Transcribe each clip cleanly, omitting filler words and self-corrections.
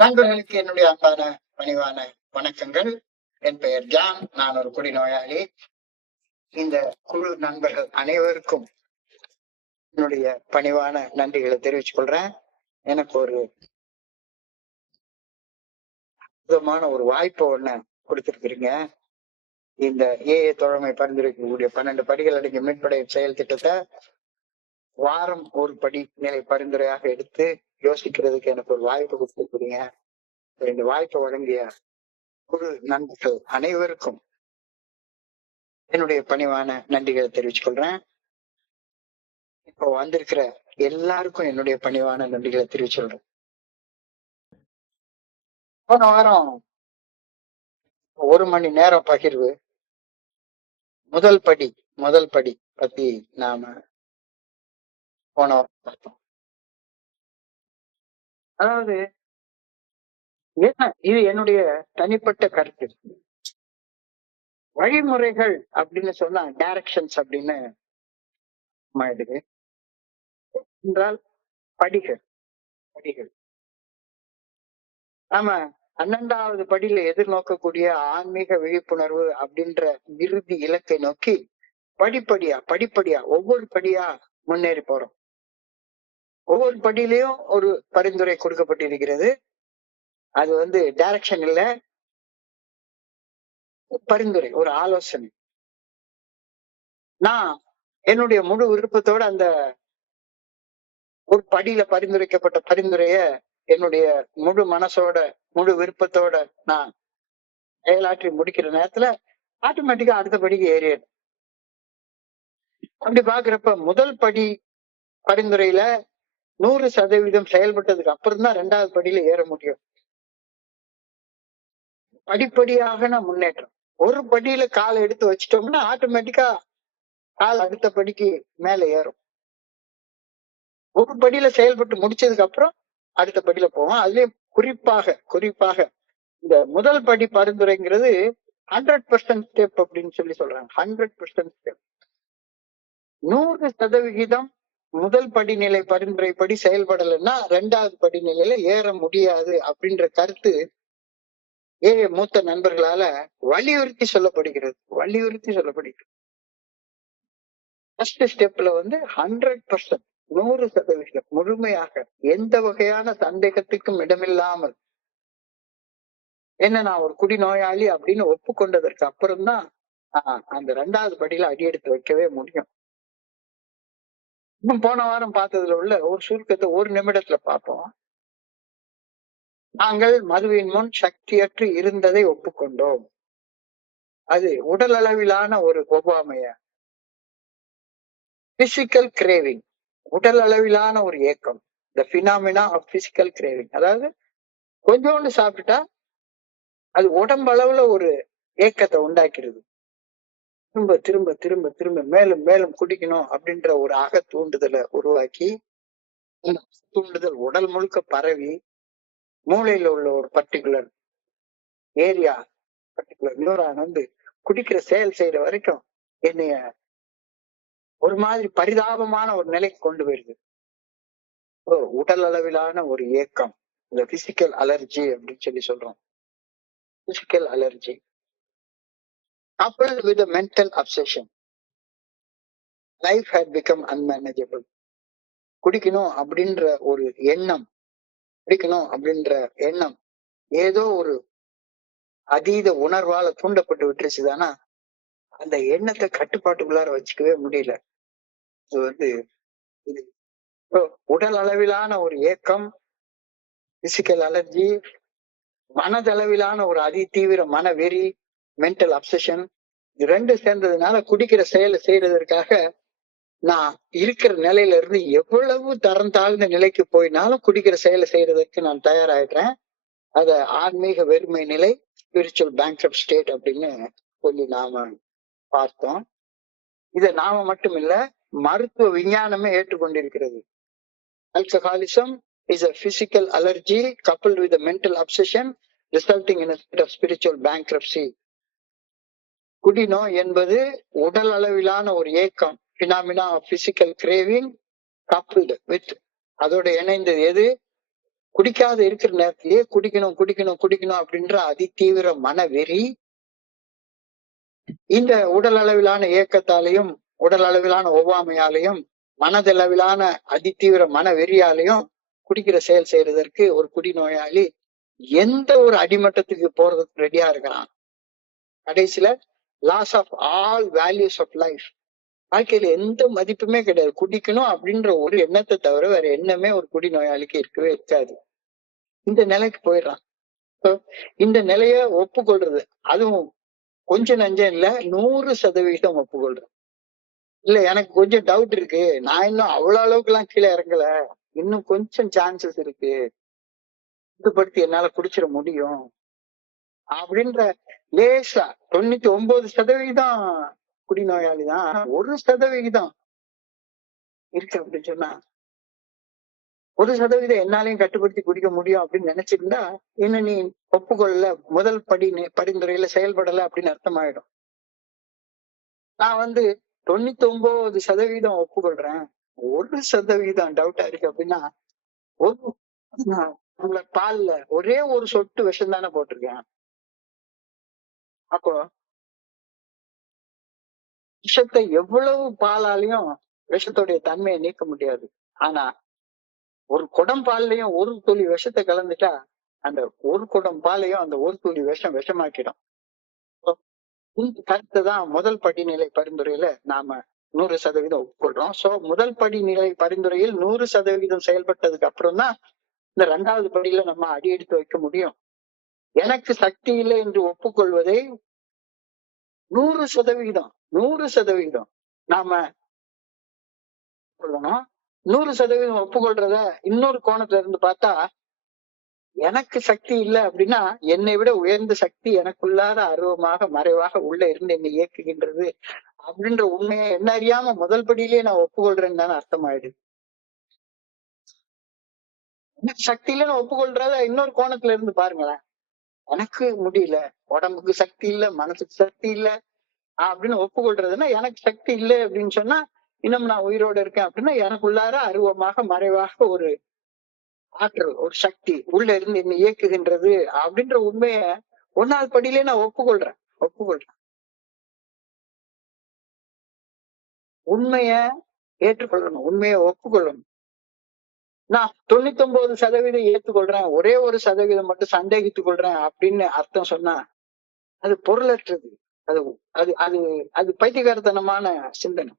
நண்பர்களுக்கு என்னுடைய அன்பான பணிவான வணக்கங்கள். என் பெயர் ஜான். நான் ஒரு குடிநோயாளி. இந்த குழு நண்பர்கள் அனைவருக்கும் என்னுடைய பணிவான நன்றிகளை தெரிவித்துக் கொள்றேன். எனக்கு ஒரு அற்புதமான ஒரு வாய்ப்பை ஒண்ணு கொடுத்திருக்கிறீங்க. இந்த ஏஏ தோழமை பரிந்துரைக்கக்கூடிய 12 படிகள் அடங்கிய மீட்படை செயல் திட்டத்தை வாரம் ஒரு படி நிலை பரிந்துரையாக எடுத்து யோசிக்கிறதுக்கு எனக்கு ஒரு வாய்ப்பு கொடுத்திருக்கிறீங்க. இந்த வாய்ப்பை வழங்கிய குழு நண்பர்கள் அனைவருக்கும் என்னுடைய பணிவான நன்றிகளை தெரிவித்துக் கொள்றேன். இப்போ வந்திருக்கிற எல்லாருக்கும் என்னுடைய பணிவான நன்றிகளை தெரிவிச்சுள்றேன். போன வாரம் 1 மணி நேரம் பகிர்வு முதல் படி பத்தி நாம போன வாரம் பார்த்தோம். அதாவது இது என்னுடைய தனிப்பட்ட கருத்து. வழிமுறைகள் அப்படின்னு சொன்னா டைரக்ஷன்ஸ் அப்படின்னு என்றால் படிகள். நாம 12வது படியில எதிர்நோக்கக்கூடிய ஆன்மீக விழிப்புணர்வு அப்படின்ற இறுதி இலக்கை நோக்கி படிப்படியா ஒவ்வொரு படியா முன்னேறி போறோம். ஒவ்வொரு படியிலையும் ஒரு பரிந்துரை கொடுக்கப்பட்டிருக்கிறது. அது டைரக்ஷன் இல்ல, பரிந்துரை, ஒரு ஆலோசனை. நான் என்னுடைய முழு விருப்பத்தோட அந்த ஒரு படியில பரிந்துரைக்கப்பட்ட பரிந்துரைய என்னுடைய முழு மனசோட முழு விருப்பத்தோட நான் செயலாற்றி முடிக்கிற நேரத்துல ஆட்டோமேட்டிக்கா அடுத்த படிக்கு ஏறிடும். அப்படி பாக்குறப்ப முதல் படி பரிந்துரையில 100% செயல்பட்டதுக்கு அப்புறம் தான் 2வது படியில ஏற முடியும். படிப்படியாக நான் முன்னேற்றம். ஒரு படியில காலை எடுத்து வச்சிட்டோம்னா ஆட்டோமேட்டிக்கா கால் அடுத்த படிக்கு மேல ஏறும். ஒரு படியில செயல்பட்டு முடிச்சதுக்கு அப்புறம் அடுத்த படியில போவோம். அதுலயும் குறிப்பாக இந்த முதல் படி பரிந்துரைங்கிறது 100% ஸ்டெப் அப்படின்னு சொல்றாங்க. 100% ஸ்டெப். 100% முதல் படிநிலை பரிந்துரைப்படி செயல்படலைன்னா 2வது படிநிலையில ஏற முடியாது அப்படின்ற கருத்து மூத்த நண்பர்களால வலியுறுத்தி சொல்லப்படுகிறது. ஃபர்ஸ்ட் ஸ்டெப்ல 100% 100% முழுமையாக எந்த வகையான சந்தேகத்துக்கும் இடமில்லாமல் என்ன நான் ஒரு குடிநோயாளி அப்படின்னு ஒப்புக்கொண்டதற்கு அப்புறம் தான் அந்த 2வது படியில அடியெடுத்து வைக்கவே முடியும். போன வாரம் பார்த்ததுல உள்ள ஒரு சுருக்கத்தை ஒரு நிமிடத்துல பார்ப்போம். நாங்கள் மதுவின் முன் சக்தியற்று இருந்ததை ஒப்புக்கொண்டோம். அது உடல் அளவிலான ஒரு ஒவ்வாமைய, பிசிக்கல் கிரேவிங், உடல் அளவிலான ஒரு ஏக்கம், த பினாமினா ஆஃப் பிசிக்கல் கிரேவிங். அதாவது கொஞ்சோண்டு சாப்பிட்டுட்டா அது உடம்பு அளவுல ஒரு ஏக்கத்தை உண்டாக்கிறது. திரும்ப திரும்ப திரும்ப திரும்ப மேலும் மேலும் குடிக்கணும் அப்படின்ற ஒரு தூண்டுதலை உருவாக்கி தூண்டுதல் உடல் முழுக்க பரவி மூளையில உள்ள ஒரு பர்டிகுலர் ஏரியா, பர்டிகுலர் நியூரான் குடிக்கிற செயல் செய்யற வரைக்கும் என்னைய ஒரு மாதிரி பரிதாபமான ஒரு நிலைக்கு கொண்டு போயிருது. உடல் அளவிலான ஒரு ஏக்கம், இந்த பிசிக்கல் அலர்ஜி அப்படின்னு சொல்றோம். Physical allergy coupled with a mental obsession. Life had become unmanageable. குடிக்கணும் அப்படின்ற ஒரு எண்ணம் ஏதோ ஒரு அதீத உணர்வால தூண்டப்பட்டு விட்டுருச்சுதானா அந்த எண்ணத்தை கட்டுப்பாட்டுக்குள்ளார வச்சுக்கவே முடியல. இது உடல் அளவிலான ஒரு ஏக்கம், பிசிக்கல் அலர்ஜி, மனதளவிலான ஒரு அதிதீவிர மனவெறி, மென்டல் அப்சஷன், இது 2 சேர்ந்ததுனால குடிக்கிற செயலை செய்யறதற்காக நான் இருக்கிற நிலையில இருந்து எவ்வளவு தரம் தாழ்ந்த நிலைக்கு போயினாலும் குடிக்கிற செயலை செய்யறதுக்கு நான் தயாராயிடுறேன். அத ஆன்மீக வெறுமை நிலை, ஸ்பிரிச்சுவல் பேங்க்ரப்ட் ஸ்டேட் அப்படின்னு சொல்லி நாம பார்த்தோம். இதை நாம மட்டும் இல்ல, மருத்துவ விஞ்ஞானமே ஏற்றுக்கொண்டிருக்கிறது. Alcoholism is a physical allergy coupled with a mental obsession resulting in a state of spiritual bankruptcy. குடிநோய் என்பது உடல் அளவிலான ஒரு ஏக்கம், phenomena of physical craving coupled with, அதோட இணைந்தது எது? குடிக்காத இருக்கிற நேரத்திலேயே குடிக்கணும் குடிக்கணும் குடிக்கணும் அப்படின்ற அதிதீவிர மனவெறி இந்த உடல் அளவிலான இயக்கத்தாலையும் உடல் அளவிலான ஒவ்வாமையாலையும் மனதளவிலான அதிதீவிர மனவெறியாலையும் குடிக்கிற செயல் செய்யறதற்கு ஒரு குடிநோயாளி எந்த ஒரு அடிமட்டத்துக்கு போறதுக்கு ரெடியா இருக்கிறான். கடைசியில loss of all values of life, வாழ்க்கையில எந்த மதிப்புமே கிடையாது. குடிக்கணும் அப்படின்ற ஒரு எண்ணத்தை தவிர வேற எண்ணமே ஒரு குடிநோயாளிக்கு இருக்கவே இருக்காது. இந்த நிலைக்கு போயிடுறான். இந்த நிலைய ஒப்புக்கொள்றது, அதுவும் கொஞ்சம் நஞ்சம் இல்ல, 100% ஒப்புக்கொள்றேன். இல்ல எனக்கு கொஞ்சம் டவுட் இருக்கு, நான் இன்னும் அவ்வளவு அளவுக்கு எல்லாம் கீழே இறங்கல, இன்னும் கொஞ்சம் சான்சஸ் இருக்கு, கட்டுப்படுத்தி என்னால குடிச்சிட முடியும் அப்படின்ற லேசா 99% குடிநோயாளி தான் 1% இருக்கு அப்படின்னு சொன்னா 1% என்னாலையும் கட்டுப்படுத்தி குடிக்க முடியும் அப்படின்னு நினைச்சிருந்தா என்ன நீ ஒப்புக்கொள்ள முதல் பரிந்துரையில செயல்படல அப்படின்னு அர்த்தமாயிடும். நான் 99% ஒப்புக்கொள்றேன், 1% டவுட்டா இருக்கு அப்படின்னா ஒரு பால்ல ஒரே ஒரு சொட்டு விஷம் தானே போட்டிருக்கேன். அப்போ விஷத்தை எவ்வளவு பாலாலையும் விஷத்துடைய தன்மையை நீக்க முடியாது. ஆனா ஒரு குடம் பால்லையும் ஒரு துளி விஷத்தை கலந்துட்டா அந்த ஒரு குடம் பாலையும் அந்த ஒரு துளி விஷமாக்கிடும். இந்த கருத்தை தான் முதல் படிநிலை பரிந்துரையில நாம 100% ஒப்புக்கொள்றோம். சோ முதல் படிநிலை பரிந்துரையில் 100% செயல்பட்டதுக்கு அப்புறம் தான் இந்த 2வது படியில நம்ம அடி எடுத்து வைக்க முடியும். எனக்கு சக்தி இல்லை என்று ஒப்புக்கொள்வதை 100% நாம சொல்லணும். 100% ஒப்புக்கொள்றத இன்னொரு கோணத்துல இருந்து பார்த்தா, எனக்கு சக்தி இல்லை அப்படின்னா என்னை விட உயர்ந்த சக்தி எனக்குள்ளார அருவமாக மறைவாக உள்ள இருந்து என்னை இயக்குகின்றது அப்படின்ற உண்மையை என்ன அறியாம முதல் படியிலேயே நான் ஒப்புக்கொள்றேன்னு தானே அர்த்தமாயிடுது. எனக்கு சக்தி இல்லைன்னு ஒப்புக்கொள்றத இன்னொரு கோணத்துல இருந்து பாருங்களேன். எனக்கு முடியல, உடம்புக்கு சக்தி இல்ல, மனசுக்கு சக்தி இல்ல அப்படின்னு ஒப்புக்கொள்றதுன்னா, எனக்கு சக்தி இல்லை அப்படின்னு சொன்னா இன்னும் நான் உயிரோட இருக்கேன் அப்படின்னா எனக்குள்ளார அருவமாக மறைவாக ஒரு ஆற்றல், ஒரு சக்தி உள்ள இருந்து என்னை இயக்குகின்றது அப்படின்ற உண்மைய 1வது படியிலே நான் ஒப்புக்கொள்றேன். உண்மைய ஏற்றுக்கொள்ளணும், உண்மையை ஒப்புக்கொள்ளணும். நான் 99% ஏற்றுக்கொள்றேன், ஒரே 1% மட்டும் சந்தேகித்துக் கொள்றேன் அப்படின்னு அர்த்தம் சொன்னா அது பொருளற்றது. அது அது அது அது பைத்தியக்காரத்தனமான சிந்தனை.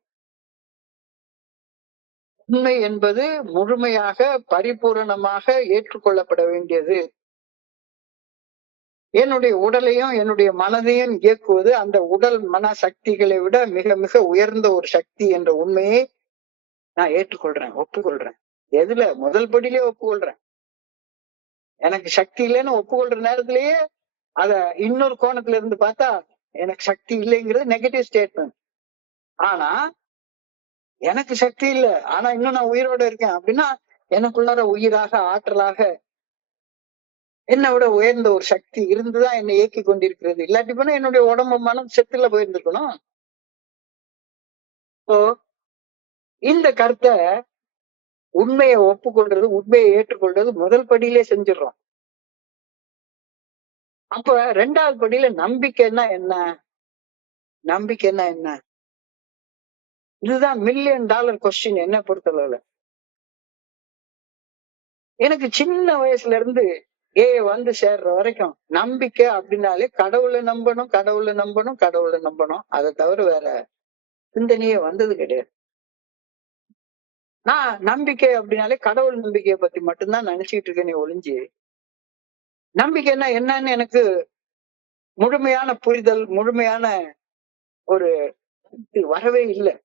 உண்மை என்பது முழுமையாக பரிபூரணமாக ஏற்றுக்கொள்ளப்பட வேண்டியது. என்னுடைய உடலையும் என்னுடைய மனதையும் இயக்குவது அந்த உடல் மன சக்திகளை விட மிக மிக உயர்ந்த ஒரு சக்தி என்ற உண்மையை நான் ஏற்றுக்கொள்றேன், ஒப்புக்கொள்றேன். எதுல? முதல் படியிலே ஒப்புக்கொள்றேன். எனக்கு சக்தி இல்லைன்னு ஒப்புக்கொள்ற நேரத்திலேயே அத இன்னொரு கோணத்துல இருந்து பார்த்தா எனக்கு சக்தி இல்லைங்கிறது நெகட்டிவ் ஸ்டேட்மெண்ட். ஆனா எனக்கு சக்தி இல்ல, ஆனா இன்னும் நான் உயிரோட இருக்கேன் அப்படின்னா எனக்குள்ளார உயிராக ஆற்றலாக என்னை விட உயர்ந்த ஒரு சக்தி இருந்துதான் என்னை இயக்கி கொண்டிருக்கிறது. இல்லாட்டி போனா என்னுடைய உடம்பு மனம் செத்துல போயிருந்திருக்கணும். இப்போ இந்த கருத்தை உண்மையை ஒப்புக்கொள்றது, உண்மையை ஏற்றுக்கொள்றது முதல் படியிலே செஞ்சிடறோம். அப்ப 2வது படியில நம்பிக்கைன்னா என்ன? நம்பிக்கைன்னா என்ன? இதுதான் $1,000,000 கொஸ்டின் என்ன பொறுத்தளவுல. எனக்கு சின்ன வயசுல இருந்து சேர்ற வரைக்கும் நம்பிக்கை அப்படின்னாலே கடவுளை நம்பணும், கடவுளை நம்பணும், கடவுளை நம்பணும். அதை தவிர வேற சிந்தனையே வந்தது கிடையாது. நான் நம்பிக்கை அப்படின்னாலே கடவுள் நம்பிக்கையை பத்தி மட்டும்தான் நினைச்சுக்கிட்டு இருக்கேனே ஒழிஞ்சு நம்பிக்கைன்னா என்னன்னு எனக்கு முழுமையான புரிதல், முழுமையான ஒரு வரவே இல்லை.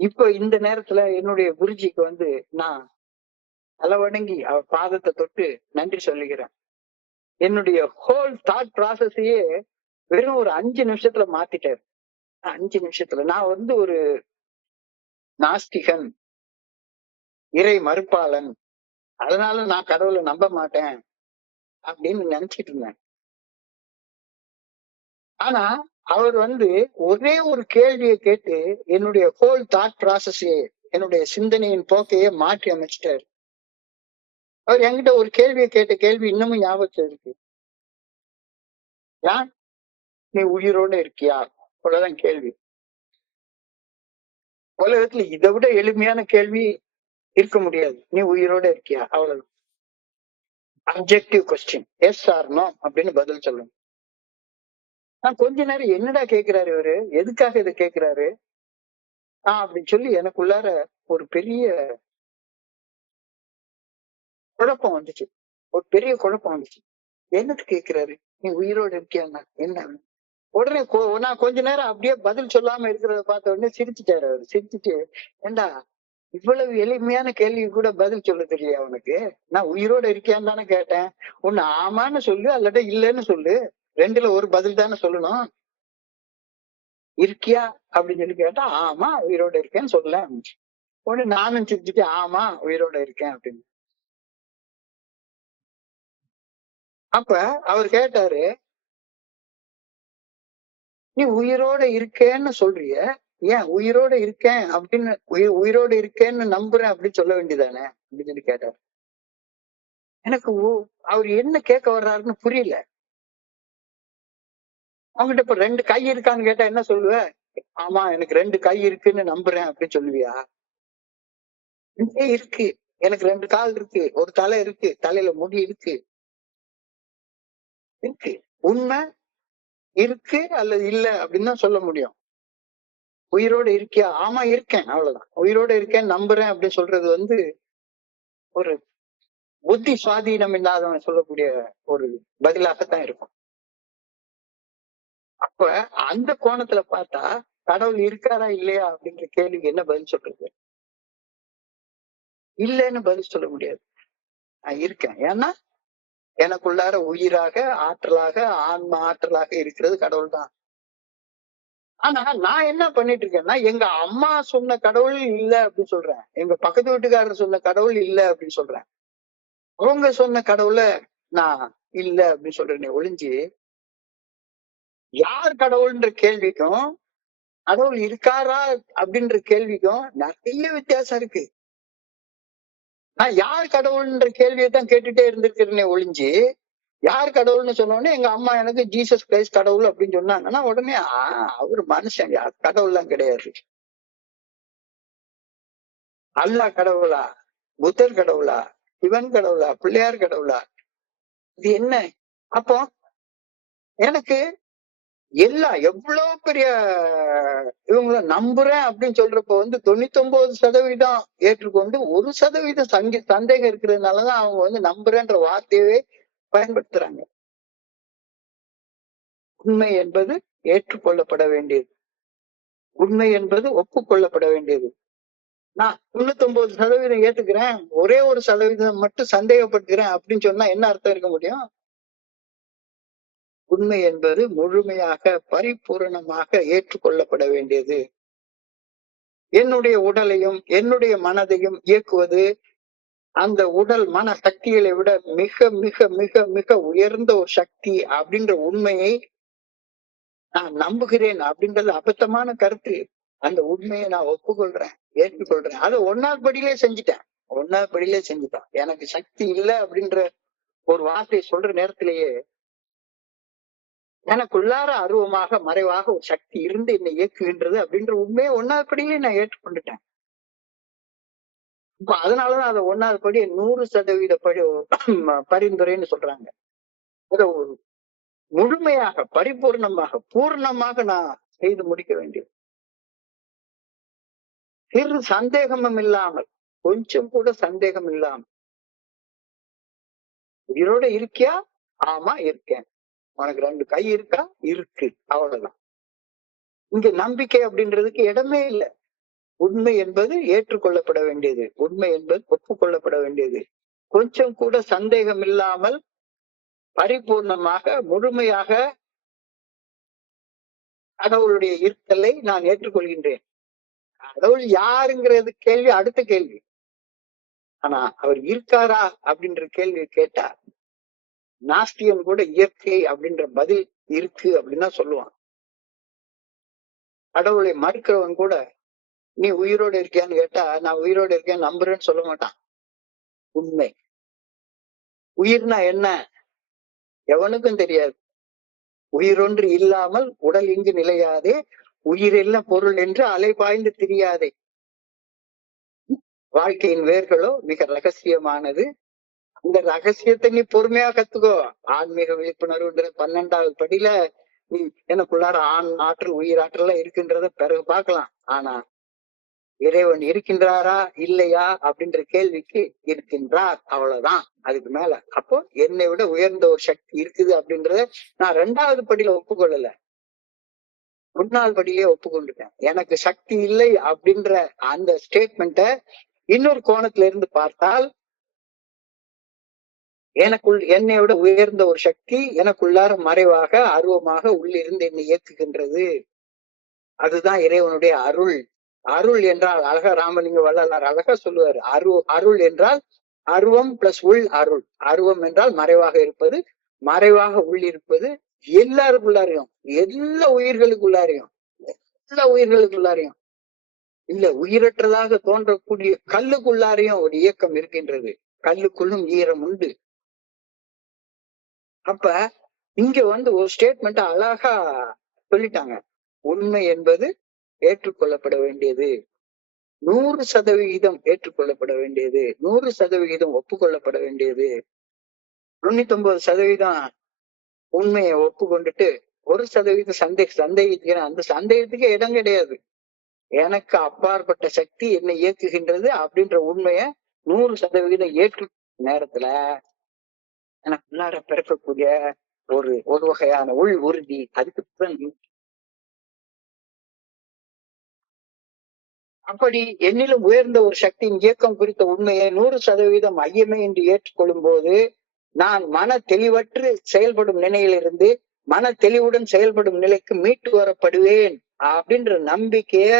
இப்ப இந்த நேரத்துல என்னுடைய குருஜிக்கு நான் அளவணங்கி அவர் பாதத்தை தொட்டு நன்றி சொல்லுகிறேன். என்னுடைய ஹோல் தாட் ப்ராசஸையே வெறும் ஒரு 5 நிமிஷத்துல மாத்திட்டாரு. 5 நிமிஷத்துல நான் ஒரு நாஸ்திகன், இறை மறுப்பாளன், அதனால நான் கடவுளை நம்ப மாட்டேன் அப்படின்னு நினைச்சிட்டு இருந்தேன். ஆனா அவர் ஒரே ஒரு கேள்வியை கேட்டு என்னுடைய ஹோல் தாட் ப்ராசஸையே, என்னுடைய சிந்தனையின் போக்கையே மாற்றி அமைச்சிட்டாரு. அவர் என்கிட்ட ஒரு கேள்வியை கேட்ட கேள்வி இன்னமும் ஞாபகத்துல இருக்கு. ஏன் நீ உயிரோட இருக்கியா? அவ்வளவுதான் கேள்வி. உலகத்துல இதை விட எளிமையான கேள்வி இருக்க முடியாது. நீ உயிரோட இருக்கியா? அவ்வளவுதான். Objective question, yes or no அப்படின்னு பதில் சொல்லணும். நான் கொஞ்ச நேரம் என்னடா கேக்குறாரு இவரு, எதுக்காக இதை கேக்குறாரு அப்படின்னு சொல்லி எனக்குள்ளார ஒரு பெரிய குழப்பம் வந்துச்சு. ஒரு பெரிய குழப்பம் வந்துச்சு. என்னது கேக்குறாரு, நீ உயிரோட இருக்கியான்னா என்ன? உடனே நான் கொஞ்ச நேரம் அப்படியே பதில் சொல்லாம இருக்கிறத பார்த்த உடனே சிரிச்சுட்டாரு அவரு. சிரிச்சுட்டு, ஏண்டா இவ்வளவு எளிமையான கேள்வி கூட பதில் சொல்ல தெரியலையா உனக்கு? நான் உயிரோட இருக்கியான்னு தானே கேட்டேன். ஒண்ணு ஆமான்னு சொல்லு, அல்லது இல்லைன்னு சொல்லு. ரெண்டுல ஒரு பதில் தானே சொல்லணும். இருக்கியா அப்படின்னு சொல்லி கேட்டா, ஆமா உயிரோட இருக்கேன்னு சொல்ல. ஒண்ணு நானும் சிரிச்சுட்டு, ஆமா உயிரோட இருக்கேன் அப்படின்னு. அப்ப அவர் கேட்டாரு, நீ உயிரோட இருக்கேன்னு சொல்றிய, ஏன் உயிரோட இருக்கேன் அப்படின்னு உயிரோட இருக்கேன்னு நம்புறேன் அப்படின்னு சொல்ல வேண்டியதானே அப்படின்னு சொல்லி கேட்டாரு. எனக்கு அவர் என்ன கேட்க வர்றாருன்னு புரியல. அவங்ககிட்ட இப்ப 2 கை இருக்கான்னு கேட்டா என்ன சொல்லுவ? ஆமா எனக்கு 2 கை இருக்குன்னு நம்புறேன் அப்படின்னு சொல்லுவியா? இருக்கு, எனக்கு 2 கால் இருக்கு, ஒரு தலை இருக்கு, தலையில முடி இருக்கு. இருக்கு. உண்மை இருக்கு அல்லது இல்ல அப்படின்னு தான் சொல்ல முடியும். உயிரோட இருக்கியா? ஆமா இருக்கேன், அவ்வளவுதான். உயிரோட இருக்கேன் நம்புறேன் அப்படின்னு சொல்றது ஒரு புத்தி சுவாதீனம் இல்லாதவன் சொல்லக்கூடிய ஒரு பதிலாகத்தான் இருக்கும். அப்ப அந்த கோணத்துல பார்த்தா கடவுள் இருக்காரா இல்லையா அப்படிங்கிற கேள்விக்கு என்ன பதில் சொல்றது? இல்லைன்னு பதில் சொல்ல முடியாது. நான் இருக்கேன். ஏன்னா எனக்குள்ளார உயிராக, ஆற்றலாக, ஆன்ம ஆற்றலாக இருக்கிறது கடவுள் தான். ஆனா நான் என்ன பண்ணிட்டு இருக்கேன்னா, எங்க அம்மா சொன்ன கடவுள் இல்ல அப்படின்னு சொல்றேன். எங்க பக்கத்து வீட்டுக்காரர் சொன்ன கடவுள் இல்ல அப்படின்னு சொல்றேன். அவங்க சொன்ன கடவுள நான் இல்ல அப்படின்னு சொல்றேனே ஒழிஞ்சு, யார் கடவுள்ன்ற கேள்விக்கும், கடவுள் இருக்காரா அப்படின்ற கேள்விக்கும் நிறைய வித்தியாசம் இருக்கு. நான் யார் கடவுள்ன்ற கேள்வியை தான் கேட்டுட்டே இருந்திருக்கிறேனே ஒழிஞ்சு, யார் கடவுள்னு சொன்னோடனே எங்க அம்மா எனக்கு ஜீசஸ் கிரைஸ்ட் கடவுள் அப்படின்னு சொன்னாங்கன்னா உடனே அவரு மனுஷன், யார் கடவுள்லாம் கிடையாது. அல்லாஹ் கடவுளா, புத்தர் கடவுளா, சிவன் கடவுளா, பிள்ளையார் கடவுளா, இது என்ன? அப்போ எனக்கு எவ்வளவு பெரிய இவங்கள நம்புறேன் அப்படின்னு சொல்றப்ப 99% ஏற்றுக்கொண்டு 1% சந்தேகம் இருக்கிறதுனாலதான் அவங்க நம்புறேன்ற வார்த்தையவே பயன்படுத்துறாங்க. உண்மை என்பது ஏற்றுக்கொள்ளப்பட வேண்டியது, உண்மை என்பது ஒப்புக்கொள்ளப்பட வேண்டியது. நான் 99% ஏத்துக்கிறேன், ஒரே 1% மட்டும் சந்தேகப்படுத்துகிறேன் அப்படின்னு சொன்னா என்ன அர்த்தம் இருக்க முடியும்? உண்மை என்பது முழுமையாக பரிபூரணமாக ஏற்றுக்கொள்ளப்பட வேண்டியது. என்னுடைய உடலையும் என்னுடைய மனதையும் இயக்குவது அந்த உடல் மன சக்திகளை விட மிக மிக மிக மிக உயர்ந்த ஒரு சக்தி அப்படின்ற உண்மையை நான் நம்புகிறேன் அப்படின்றது அபத்தமான கருத்து. அந்த உண்மையை நான் ஒப்புக்கொள்றேன், ஏற்றுக்கொள்றேன். அதை 1வது படியிலே செஞ்சுட்டேன். 1வது படியிலே செஞ்சுட்டேன். எனக்கு சக்தி இல்லை அப்படின்ற ஒரு வார்த்தையை சொல்ற நேரத்திலேயே எனக்குள்ளார அருவமாக மறைவாக ஒரு சக்தி இருந்து என்னை இயக்குகின்றது அப்படின்ற உண்மையை 1வது படியிலே நான் ஏற்றுக்கொண்டுட்டேன். இப்ப அதனாலதான் அதை 1வது படி 100% பரிந்துரைன்னு சொல்றாங்க. அதை முழுமையாக பரிபூர்ணமாக பூர்ணமாக நான் செய்து முடிக்க வேண்டியது. சிறு சந்தேகமும் இல்லாமல், கொஞ்சம் கூட சந்தேகம் இல்லாமல், உயிரோட இருக்கியா? ஆமா இருக்கேன். உனக்கு 2 கை இருக்கா? இருக்கு, அவ்வளவுதான். இங்க நம்பிக்கை அப்படின்றதுக்கு இடமே இல்லை. உண்மை என்பது ஏற்றுக்கொள்ளப்பட வேண்டியது, உண்மை என்பது ஒப்புக்கொள்ளப்பட வேண்டியது. கொஞ்சம் கூட சந்தேகம் இல்லாமல் பரிபூர்ணமாக முழுமையாக கடவுளுடைய இருத்தலை நான் ஏற்றுக்கொள்கின்றேன். கடவுள் யாருங்கிறது கேள்வி அடுத்த கேள்வி. ஆனா அவர் இருக்காரா அப்படின்ற கேள்வி கேட்டா நாஸ்தியன் கூட இயற்கை அப்படின்ற பதில் இருக்கு அப்படின்னு தான் சொல்லுவான். கடவுளை மறுக்கிறவன் கூட நீ உயிரோடு இருக்கியான்னு கேட்டா நான் உயிரோடு இருக்கேன் நம்புறேன்னு சொல்ல மாட்டான். உண்மை உயிர்னா என்ன எவனுக்கும் தெரியாது. உயிரொன்று இல்லாமல் உடல் இங்கு நிலையாதே, உயிரெல்ல பொருள் என்று அலைபாய்ந்து திரியாதே. வாழ்க்கையின் வேர்களோ மிக ரகசியமானது. இந்த ரகசியத்தை நீ பொறுமையா கத்துக்கோ. ஆன்மீக விழிப்புணர்வுன்ற 12வது படியில நீ எனக்குள்ளார ஆண் ஆற்றல் உயிராற்றல் இருக்கின்றத பிறகு பார்க்கலாம். ஆனா இறைவன் இருக்கின்றாரா இல்லையா அப்படின்ற கேள்விக்கு இருக்கின்றார், அவ்வளவுதான். அதுக்கு மேல அப்போ என்னை விட உயர்ந்த ஒரு சக்தி இருக்குது அப்படின்றத நான் 2வது படியில ஒப்புக்கொள்ளல, 1வது படியிலேயே ஒப்புக்கொண்டுட்டேன். எனக்கு சக்தி இல்லை அப்படின்ற அந்த ஸ்டேட்மெண்ட இன்னொரு கோணத்துல இருந்து பார்த்தால், என்னை விட உயர்ந்த ஒரு சக்தி எனக்குள்ளார மறைவாக அருவமாக உள்ளிருந்து என்னை இயக்குகின்றது. அதுதான் இறைவனுடைய அருள். அருள் என்றால் அழகா ராமலிங்க வள்ளலார் அழகா சொல்லுவாரு, அருள் என்றால் அருவம் பிளஸ் உள் அருள். அருவம் என்றால் மறைவாக இருப்பது, மறைவாக உள் இருப்பது. எல்லாருக்குள்ளாரையும், எல்லா உயிர்களுக்குள்ளாரையும், எல்லா உயிர்களுக்குள்ளாரையும் இல்ல உயிரற்றதாக தோன்றக்கூடிய கல்லுக்குள்ளாரையும் ஒரு இயக்கம் இருக்கின்றது. கல்லுக்குள்ளும் ஈரம் உண்டு. அப்ப இங்க ஒரு ஸ்டேட்மெண்ட் அழகா சொல்லிட்டாங்க. உண்மை என்பது ஏற்றுக்கொள்ளப்பட வேண்டியது, 100% ஏற்றுக்கொள்ளப்பட வேண்டியது, 100% ஒப்புக்கொள்ளப்பட வேண்டியது. 99% உண்மையை ஒப்புக்கொண்டுட்டு 1% சந்தேகிக்கிறேன். அந்த சந்தேகத்துக்கு இடம் கிடையாது. எனக்கு அப்பாற்பட்ட சக்தி என்னை இயக்குகின்றது அப்படின்ற உண்மைய 100% ஏற்று நேரத்துல எனக்குள்ளார பிறக்கக்கூடிய ஒரு வகையான உள் உறுதி. அதுக்கு அப்படி என்னிலும் உயர்ந்த ஒரு சக்தியின் இயக்கம் குறித்த உண்மையை 100% ஐயமே என்று ஏற்றுக்கொள்ளும் போது, நான் மன தெளிவற்று செயல்படும் நிலையிலிருந்து மன தெளிவுடன் செயல்படும் நிலைக்கு மீட்டு வரப்படுவேன் அப்படின்ற நம்பிக்கைய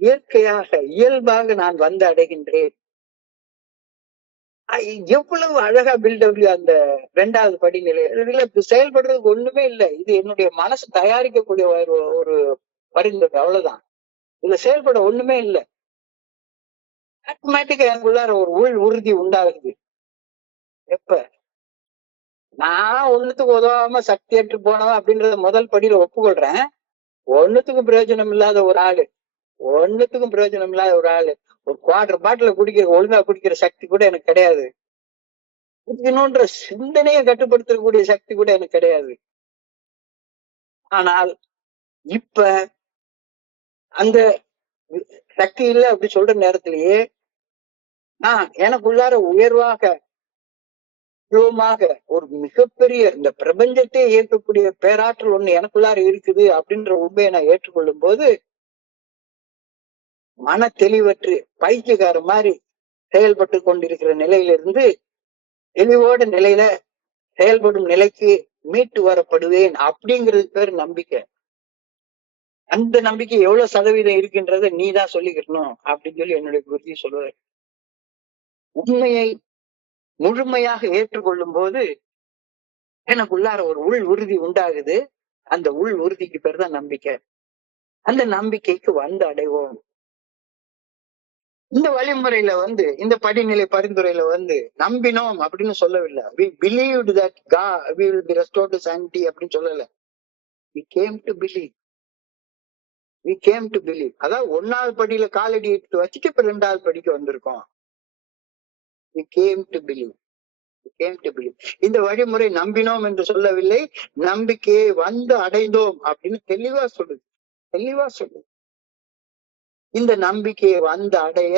இயற்கையாக இயல்பாக நான் வந்து அடைகின்றேன். எவ்வளவு அழகா பில்டபிள்யூ அந்த 2வது படிநிலை. இதுல செயல்படுறதுக்கு ஒண்ணுமே இல்லை. இது என்னுடைய மனசு தயாரிக்கக்கூடிய ஒரு பரிந்துரை, அவ்வளவுதான். இதுல செயல்பட ஒண்ணுமே இல்லை. ஆட்டோமேட்டிக்கா எனக்குள்ளார ஒரு உள் உறுதி உண்டாகுது. எப்ப நான் ஒண்ணுத்துக்கு உதவாம சக்தியற்று போனவன் அப்படின்றத முதல் படியில ஒப்புக்கொள்றேன். ஒண்ணுத்துக்கும் பிரயோஜனம் இல்லாத ஒரு ஆளு, ஒண்ணுத்துக்கும் பிரயோஜனம் இல்லாத ஒரு ஆளு, ஒரு 1/4 பாட்டில ஒழுங்கா குடிக்கிற சக்தி கூட எனக்கு கிடையாது. குடிக்கணும்ன்ற சிந்தனையை கட்டுப்படுத்தக்கூடிய சக்தி கூட எனக்கு கிடையாது. ஆனால் இப்ப அந்த சக்தி இல்லை அப்படி சொல்ற நேரத்திலேயே நான் எனக்குள்ளார உயர்வாக ஒரு மிகப்பெரிய இந்த பிரபஞ்சத்தை இயக்கக்கூடிய பேராற்றல் ஒண்ணு எனக்குள்ளார இருக்குது அப்படின்ற உண்மையை நான் ஏற்றுக்கொள்ளும் போது, மன தெளிவற்று பைத்தியக்கார மாதிரி செயல்பட்டு கொண்டிருக்கிற நிலையிலிருந்து தெளிவோட நிலையில செயல்படும் நிலைக்கு மீட்டு வரப்படுவேன் அப்படிங்கிறது பேர் நம்பிக்கை. அந்த நம்பிக்கை எவ்வளவு சதவீதம் இருக்கின்றத நீதான் சொல்லிக்கணும் அப்படின்னு சொல்லி என்னுடைய குருஜி சொல்லுவார். உண்மையை முழுமையாக ஏற்றுக்கொள்ளும் போது எனக்குள்ளார ஒரு உள் உறுதி உண்டாகுது. அந்த உள் உறுதிக்கு பேர் தான் நம்பிக்கை. அந்த நம்பிக்கைக்கு அடைவோம். இந்த வழிமுறையில இந்த படிநிலை பரிந்துரையில நம்பினோம் அப்படின்னு சொல்லவில்லை. we believed that God we will be restored to sanctity அப்படின்னு சொல்லல. we came to believe. we came to believe. அதாவது 1வது படியில காலடி எடுத்து வச்சுட்டு இப்ப 2வது படிக்கு வந்திருக்கோம். we came to believe. we came to believe. இந்த வழிமுறை நம்பினோம் என்று சொல்லவில்லை, நம்பிக்கையை அடைந்தோம் அப்படின்னு தெளிவா சொல்லுது, தெளிவா சொல்லுது. இந்த நம்பிக்கையை அடைய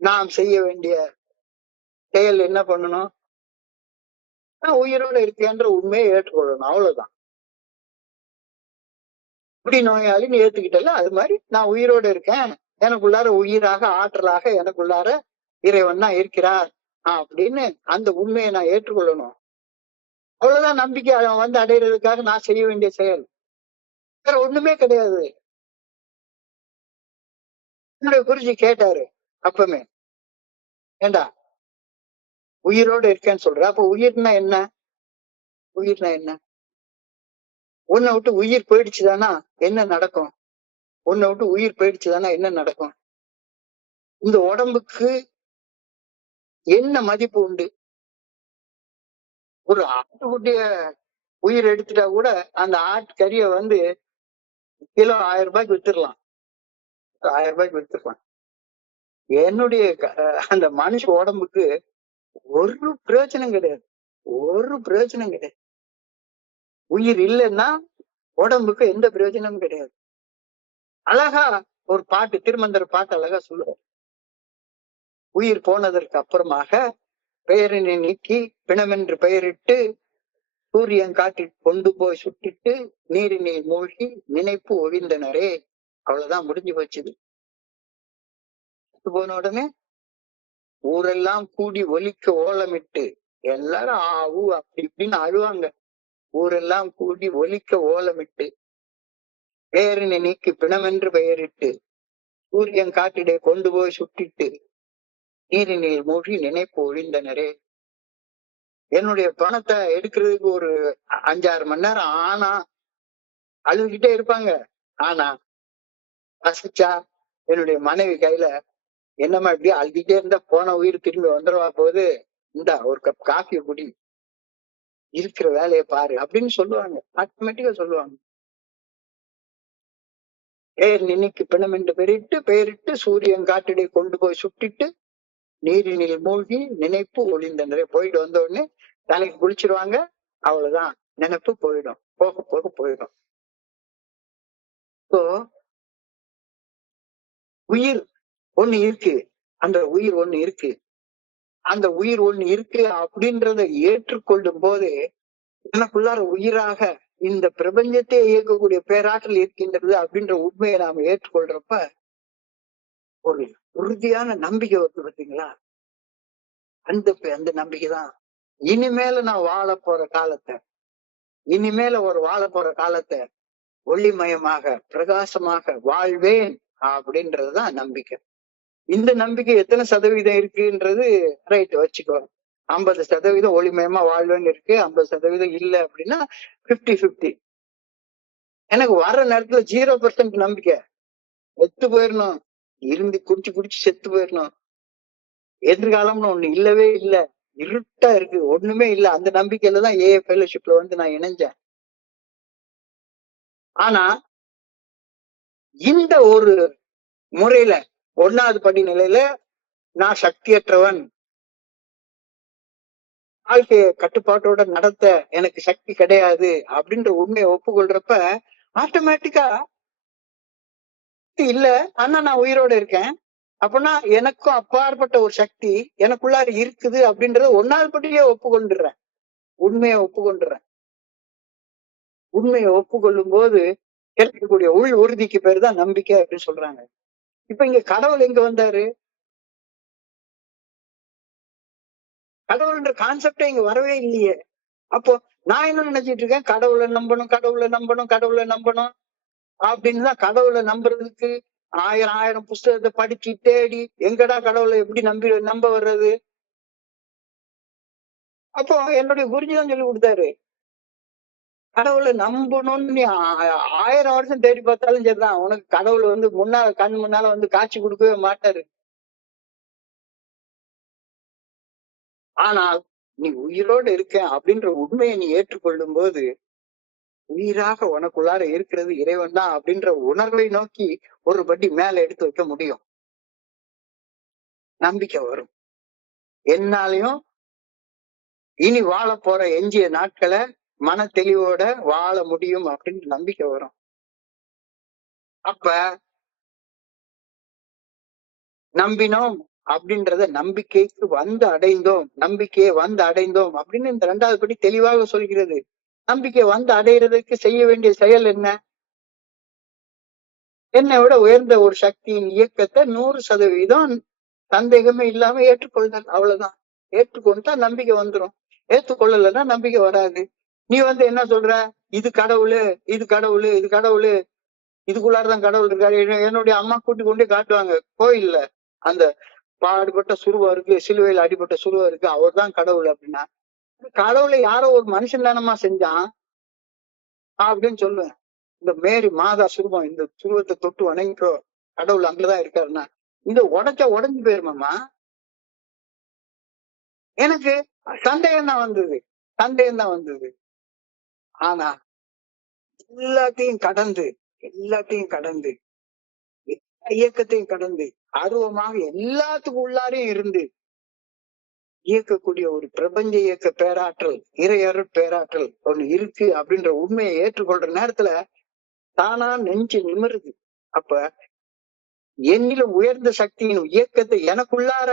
நாம் செய்ய வேண்டிய செயல் என்ன பண்ணணும்? நான் உயிரோட இருக்கேன்ற உண்மையை ஏற்றுக்கொள்ளணும், அவ்வளவுதான். இப்படி நோயாளின்னு ஏத்துக்கிட்டல அது மாதிரி நான் உயிரோட இருக்கேன், எனக்குள்ளார உயிராக ஆற்றலாக எனக்குள்ளார இறைவன் தான் இருக்கிறார் அப்படின்னு அந்த உண்மையை நான் ஏற்றுக்கொள்ளணும். அவ்வளவுதான் நம்பிக்கை அடைகிறதுக்காக நான் செய்ய வேண்டிய செயல். வேற ஒண்ணுமே கிடையாது. என்னுடைய குருஜி கேட்டாரு அப்பமே, ஏண்டா உயிரோடு இருக்கேன்னு சொல்ற, அப்ப உயிர்னா என்ன? உயிர்னா என்ன? உன்னை விட்டு உயிர் போயிடுச்சுதானா என்ன நடக்கும்? உன்னை விட்டு உயிர் போயிடுச்சுதானா என்ன நடக்கும்? இந்த உடம்புக்கு என்ன மதிப்பு உண்டு? ஒரு ஆட்டுக்குட்டிய உயிர் எடுத்துட்டா கூட அந்த ஆட்டுக்கறிய வந்து கிலோ 1000 ரூபாய்க்கு வித்துடலாம். 1000 ரூபாய்க்கு வித்துடலாம். என்னுடைய அந்த மனுஷ உடம்புக்கு ஒரு பிரயோஜனம் கிடையாது. ஒரு பிரயோஜனம் கிடையாது. உயிர் இல்லைன்னா உடம்புக்கு எந்த பிரயோஜனமும் கிடையாது. அழகா ஒரு பாட்டு, திருமந்திர பாட்டு அழகா சொல்லுவார். உயிர் போனதற்கு அப்புறமாக பெயரினை நீக்கி பிணமென்று பெயரிட்டு சூரியன் காட்டில் கொண்டு போய் சுட்டிட்டு நீரினில் மூழ்கி நினைப்பு ஒழிந்தனரே. அவ்வளவுதான், முடிஞ்சு போச்சுது. போன உடனே ஊரெல்லாம் கூடி ஒலிக்க ஓலமிட்டு எல்லாரும் ஆவு அப்படி இப்படின்னு அழுவாங்க. ஊரெல்லாம் கூடி ஒலிக்க ஓலமிட்டு பெயரினை நீக்கி பிணமென்று பெயரிட்டு சூரியன் காட்டிலே கொண்டு போய் சுட்டிட்டு நீரினில் மூழ்கி நினைப்பு ஒழிந்தனரே. என்னுடைய பணத்தை எடுக்கிறதுக்கு ஒரு 5-6 மணி நேரம் ஆனா அழுதுகிட்டே இருப்பாங்க. ஆனா பசிச்சா என்னுடைய மனைவி கையில, என்னம்மா இப்படி அழுதுகிட்டே இருந்தா போன உயிர் திரும்பி வந்துடுவா போகுது, இந்தா ஒரு கப் காஃபியை குடி, இருக்கிற வேலையை பாரு அப்படின்னு சொல்லுவாங்க. ஆட்டோமேட்டிக்கா சொல்லுவாங்க. பெயர் நினைக்கு பிணம் என்று பெயரிட்டு சூரியன் காட்டிடை கொண்டு போய் சுட்டிட்டு நீரினில் மூழ்கி நினைப்பு ஒளிந்தனரே. போயிட்டு வந்த உடனே தலைக்கு குளிச்சிருவாங்க. அவ்வளவுதான், நினைப்பு போயிடும். போக போக போயிடும். ஸோ உயிர் ஒண்ணு இருக்கு, அந்த உயிர் ஒண்ணு இருக்கு, அந்த உயிர் ஒண்ணு இருக்கு அப்படின்றத ஏற்றுக்கொள்ளும் போது எனக்குள்ளார உயிராக இந்த பிரபஞ்சத்தை இயக்கக்கூடிய பேராற்றல் இருக்கின்றது அப்படின்ற உண்மையை நாம ஏற்றுக்கொள்றப்ப ஒரு உறுதியான நம்பிக்கை வருது. பார்த்தீங்களா? அந்த நம்பிக்கை தான் இனிமேல நான் வாழ போற காலத்தை, இனிமேல ஒரு வாழ போற காலத்தை ஒளிமயமாக பிரகாசமாக வாழ்வேன் அப்படின்றதுதான் நம்பிக்கை. இந்த நம்பிக்கை எத்தனை சதவீதம் இருக்குன்றது ரைட் வச்சுக்கோ. 50% ஒளிமயமா வாழ்வேன்னு இருக்கு, 50% இல்ல அப்படின்னா 50-50. எனக்கு வர்ற நேரத்துல 0% நம்பிக்கை. செத்து போயிடணும், இருந்து குடிச்சு குடிச்சு செத்து போயிடணும், எதிர்காலம்னு ஒண்ணு இல்லவே இல்ல, இருட்டா இருக்கு, ஒண்ணுமே இல்ல. அந்த நம்பிக்கையில தான் ஏஏ ஃபெலோஷிப்ல வந்து நான் இணைஞ்சேன். ஆனா இந்த ஒரு முறையில 1வது படி நிலையில நான் சக்தியற்றவன், வாழ்க்கைய கட்டுப்பாட்டோட நடத்த எனக்கு சக்தி கிடையாது அப்படின்ற உண்மையை ஒப்புக்கொள்றப்ப ஆட்டோமேட்டிக்கா இல்ல, ஆனா நான் உயிரோட இருக்கேன், அப்படின்னா எனக்கும் அப்பாற்பட்ட ஒரு சக்தி எனக்குள்ளார இருக்குது அப்படின்றத 1வது படியே ஒப்புக்கொண்டுறேன். உண்மையை ஒப்புக்கொண்டுறேன். உண்மையை ஒப்புக்கொள்ளும் போது கிடைக்கக்கூடிய உள் உறுதிக்கு பேரு தான் நம்பிக்கை அப்படின்னு சொல்றாங்க. இப்ப இங்க கடவுள் எங்க வந்தாரு? கடவுள்ன்ற கான்செப்டே இங்க வரவே இல்லையே. அப்போ நான் என்ன நினைச்சிட்டு இருக்கேன், கடவுளை நம்பணும், கடவுளை நம்பணும், கடவுளை நம்பணும் அப்படின்னு தான். கடவுளை நம்புறதுக்கு 1000 புஸ்தகத்தை படிச்சு தேடி எங்கடா கடவுளை எப்படி நம்ப வர்றது? அப்போ என்னுடைய குருஜி தான் சொல்லி கொடுத்தாரு, கடவுளை நம்பணும்னு நீ 1000 வருஷம் தேடி பார்த்தாலும் சரிதான், உனக்கு கடவுள் வந்து கண் முன்னால வந்து காட்சி கொடுக்கவே மாட்டாரு. ஆனால் நீ உயிரோடு இருக்க அப்படின்ற உண்மையை நீ ஏற்றுக்கொள்ளும் போது உயிராக உனக்குள்ளார இருக்கிறது இறைவன் தான் அப்படின்ற உணர்வை நோக்கி ஒரு படி மேல எடுத்து வைக்க முடியும். நம்பிக்கை வரும். என்னாலையும் இனி வாழ போற எஞ்சிய நாட்களை மன தெளிவோட வாழ முடியும் அப்படின்னு நம்பிக்கை வரும். அப்ப நம்பினோம் அப்படின்றத நம்பிக்கைக்கு வந்து அடைந்தோம், நம்பிக்கையை வந்து அடைந்தோம் அப்படின்னு இந்த 2வது படி தெளிவாக சொல்கிறது. நம்பிக்கை வந்து அடைகிறதுக்கு செய்ய வேண்டிய செயல் என்ன? என்னை விட உயர்ந்த ஒரு சக்தியின் இயக்கத்தை 100% சந்தேகமே இல்லாம ஏற்றுக்கொள்ளுதல். அவ்வளவுதான். ஏற்றுக்கொண்டா நம்பிக்கை வந்துடும். ஏற்றுக்கொள்ளலைன்னா நம்பிக்கை வராது. நீ வந்து என்ன சொல்ற, இது கடவுளு, இது கடவுளு, இது கடவுளு, இதுக்குள்ளாரதான் கடவுள் இருக்காரு. என்னுடைய அம்மா கூட்டி கொண்டே காட்டுவாங்க கோயில்ல, அந்த பாடுபட்ட சுருவம் இருக்கு, சிலுவையில் அடிபட்ட சுருவம் இருக்கு, அவர் தான் கடவுள் அப்படின்னா, கடவுளை யாரோ ஒரு மனுஷன் தானமா செஞ்சான் அப்படின்னு சொல்லுவேன். இந்த மேரி மாதா சுருவம், இந்த சுருவத்தை தொட்டு வணங்கிக்கோ, கடவுள் அங்கதான் இருக்காருன்னா இந்த உடைஞ்சு போயிருமாமா. எனக்கு சந்தேகம் தான் வந்தது. சந்தேகம் தான் வந்தது. ஆனா எல்லாத்தையும் கடந்து எல்லாத்தையும் கடந்து எல்லா இயக்கத்தையும் கடந்து ஆர்வமாக எல்லாத்துக்கும் உள்ளாரையும் இருந்து இயக்கக்கூடிய ஒரு பிரபஞ்ச இயக்க பேராற்றல், இறையருட் பேராற்றல் ஒண்ணு இருக்கு அப்படின்ற உண்மையை ஏற்றுக்கொள்ற நேரத்துல தானா நெஞ்சு நிமிருது. அப்ப என்னிலும் உயர்ந்த சக்தியின் இயக்கத்தை எனக்குள்ளார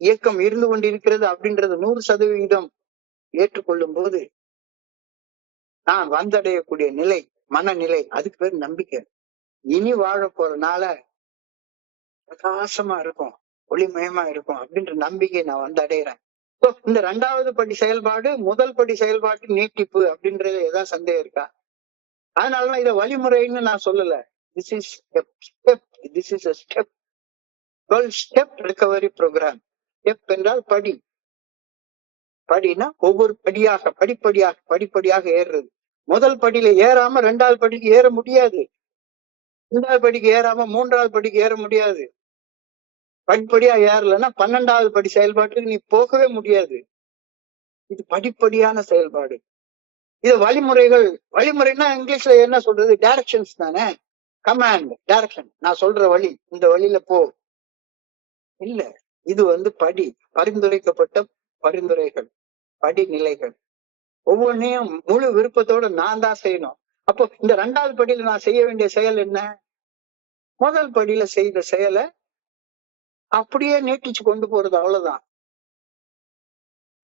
இயக்கம் இருந்து கொண்டிருக்கிறது அப்படின்றது 100% ஏற்றுக்கொள்ளும் போது நான் வந்தடையக்கூடிய நிலை, மனநிலை, அதுக்கு பேர் நம்பிக்கை. இனி வாழ போறதுனால பிரகாசமா இருக்கும், ஒளிமயமா இருக்கும் அப்படின்ற நம்பிக்கை நான் வந்து அடையிறேன். இந்த 2வது படி செயல்பாடு முதல் படி செயல்பாட்டு நீட்டிப்பு அப்படின்றது ஏதாவது சந்தேகம் இருக்கா? அதனாலதான் இதை வழிமுறைன்னு நான் சொல்லல. This is this is step 12 step recovery programme. Step என்றால் படி. படினா ஒவ்வொரு படியாக படிப்படியாக ஏறுறது. முதல் படியில ஏறாம 2வது படிக்கு ஏற முடியாது. 2வது படிக்கு ஏறாம 3வது படிக்கு ஏற முடியாது. படிப்படியா ஏறலன்னா 12வது படி செயல்பாட்டுக்கு நீ போகவே முடியாது. இது படிப்படியான செயல்பாடு. இது வழிமுறைனா இங்கிலீஷ்ல என்ன சொல்றது? டைரக்ஷன்ஸ் தானே. Command, direction. நான் சொல்ற வழி, இந்த வழியில போ. இல்ல, இது படி, பரிந்துரைக்கப்பட்ட பரிந்துரைகள், படிநிலைகள். ஒவ்வொன்றையும் முழு விருப்பத்தோட நான் தான் செய்யணும். அப்போ இந்த 2வது படியில நான் செய்ய வேண்டிய செயல் என்ன? முதல் படியில செய்த செயலை அப்படியே நீட்டிச்சு கொண்டு போறது, அவ்வளவுதான்.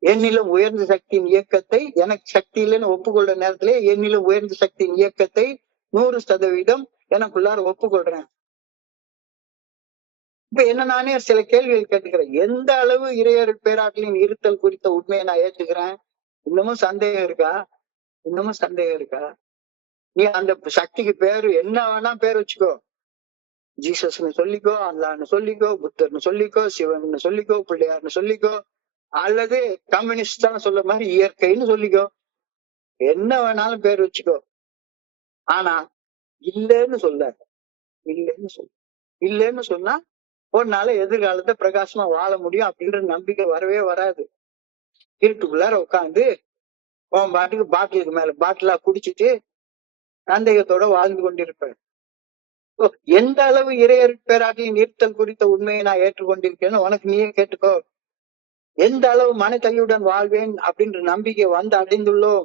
என்னிலும் உயர்ந்த சக்தியின் இயக்கத்தை, எனக்கு சக்தி இல்லைன்னு ஒப்புக்கொள்ற நேரத்திலே என்னிலும் உயர்ந்த சக்தியின் இயக்கத்தை 100% எனக்குள்ளார ஒப்புக்கொள்றேன். இப்ப என்ன நானே சில கேள்விகள் கேட்டுக்கிறேன். எந்த அளவு இறையருட் பேராற்றலின் இருத்தல் குறித்த உண்மையை நான் ஏற்றுக்கிறேன்? இன்னமும் சந்தேகம் இருக்கா? இன்னமும் சந்தேகம் இருக்கா? நீ அந்த சக்திக்கு பேரு என்ன வேணா பேர் வச்சுக்கோ. ஜீசஸ்ன்னு சொல்லிக்கோ, அல்லான்னு சொல்லிக்கோ, புத்தர்னு சொல்லிக்கோ, சிவன் சொல்லிக்கோ, பிள்ளையார்னு சொல்லிக்கோ, அல்லது கம்யூனிஸ்ட் தான் சொல்ல மாதிரி இயற்கைன்னு சொல்லிக்கோ. என்ன வேணாலும் பேர் வச்சுக்கோ. ஆனா இல்லைன்னு சொல்ல, இல்லைன்னு சொன்னா உன்னால எதிர்காலத்தை பிரகாசமா வாழ முடியும் அப்படின்ற நம்பிக்கை வரவே வராது. இருட்டுக்குள்ளார உட்காந்து உன் பாட்டுக்கு பாட்டிலுக்கு மேல பாட்டிலா குடிச்சிட்டு சந்தேகத்தோட வாழ்ந்து கொண்டிருப்பேன். எந்த அளவு இறையருட் பேராற்றலின் இருத்தல் குறித்த உண்மையை நான் ஏற்றுக்கொண்டிருக்கேன்னு உனக்கு நீயே கேட்டுக்கோ. எந்த அளவு மனத்தெளிவுடன் வாழ்வேன் அப்படின்ற நம்பிக்கை வந்து அடைந்துள்ளோம்,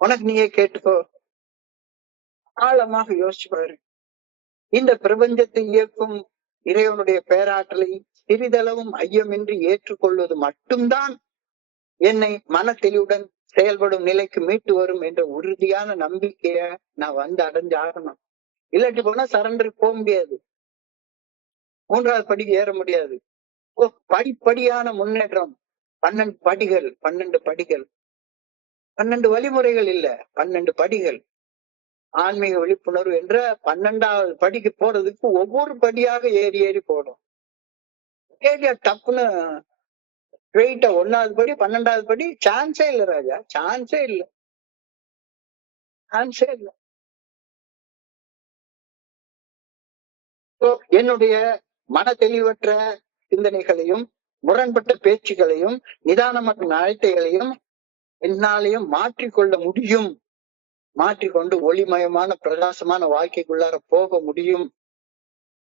உனக்கு நீயே கேட்டுக்கோ. ஆழமாக யோசிச்சு பாரு. இந்த பிரபஞ்சத்தை இயக்கும் இறைவனுடைய பேராற்றலை சிறிதளவும் ஐயமின்றி ஏற்றுக்கொள்வது மட்டும்தான் என்னை மனத்தெளிவுடன் செயல்படும் நிலைக்கு மீட்டு வரும் என்ற உறுதியான நம்பிக்கைய நான் வந்து அடைஞ்சு ஆகணும். இல்லாட்டி போனா சரண்டருக்கு போக முடியாது, 3வது படிக்கு ஏற முடியாது. படிப்படியான முன்னேற்றம். 12 படிகள், 12 வழிமுறைகள் இல்ல, 12 படிகள். ஆன்மீக விழிப்புணர்வு என்ற 12வது படிக்கு போறதுக்கு ஒவ்வொரு படியாக ஏறி ஏறி போடும். டப்புன்னு ஸ்ட்ரெயிட்டா 1வது படி 12வது படி சான்ஸே இல்ல ராஜா, சான்ஸே இல்ல. என்னுடைய மன தெளிவற்ற சிந்தனைகளையும் முரண்பட்ட பேச்சுகளையும் நிதானமற்ற நடத்தைகளையும் என்னாலையும் மாற்றிக்கொள்ள முடியும். மாற்றிக்கொண்டு ஒளிமயமான பிரகாசமான வாழ்க்கைக்குள்ளார போக முடியும்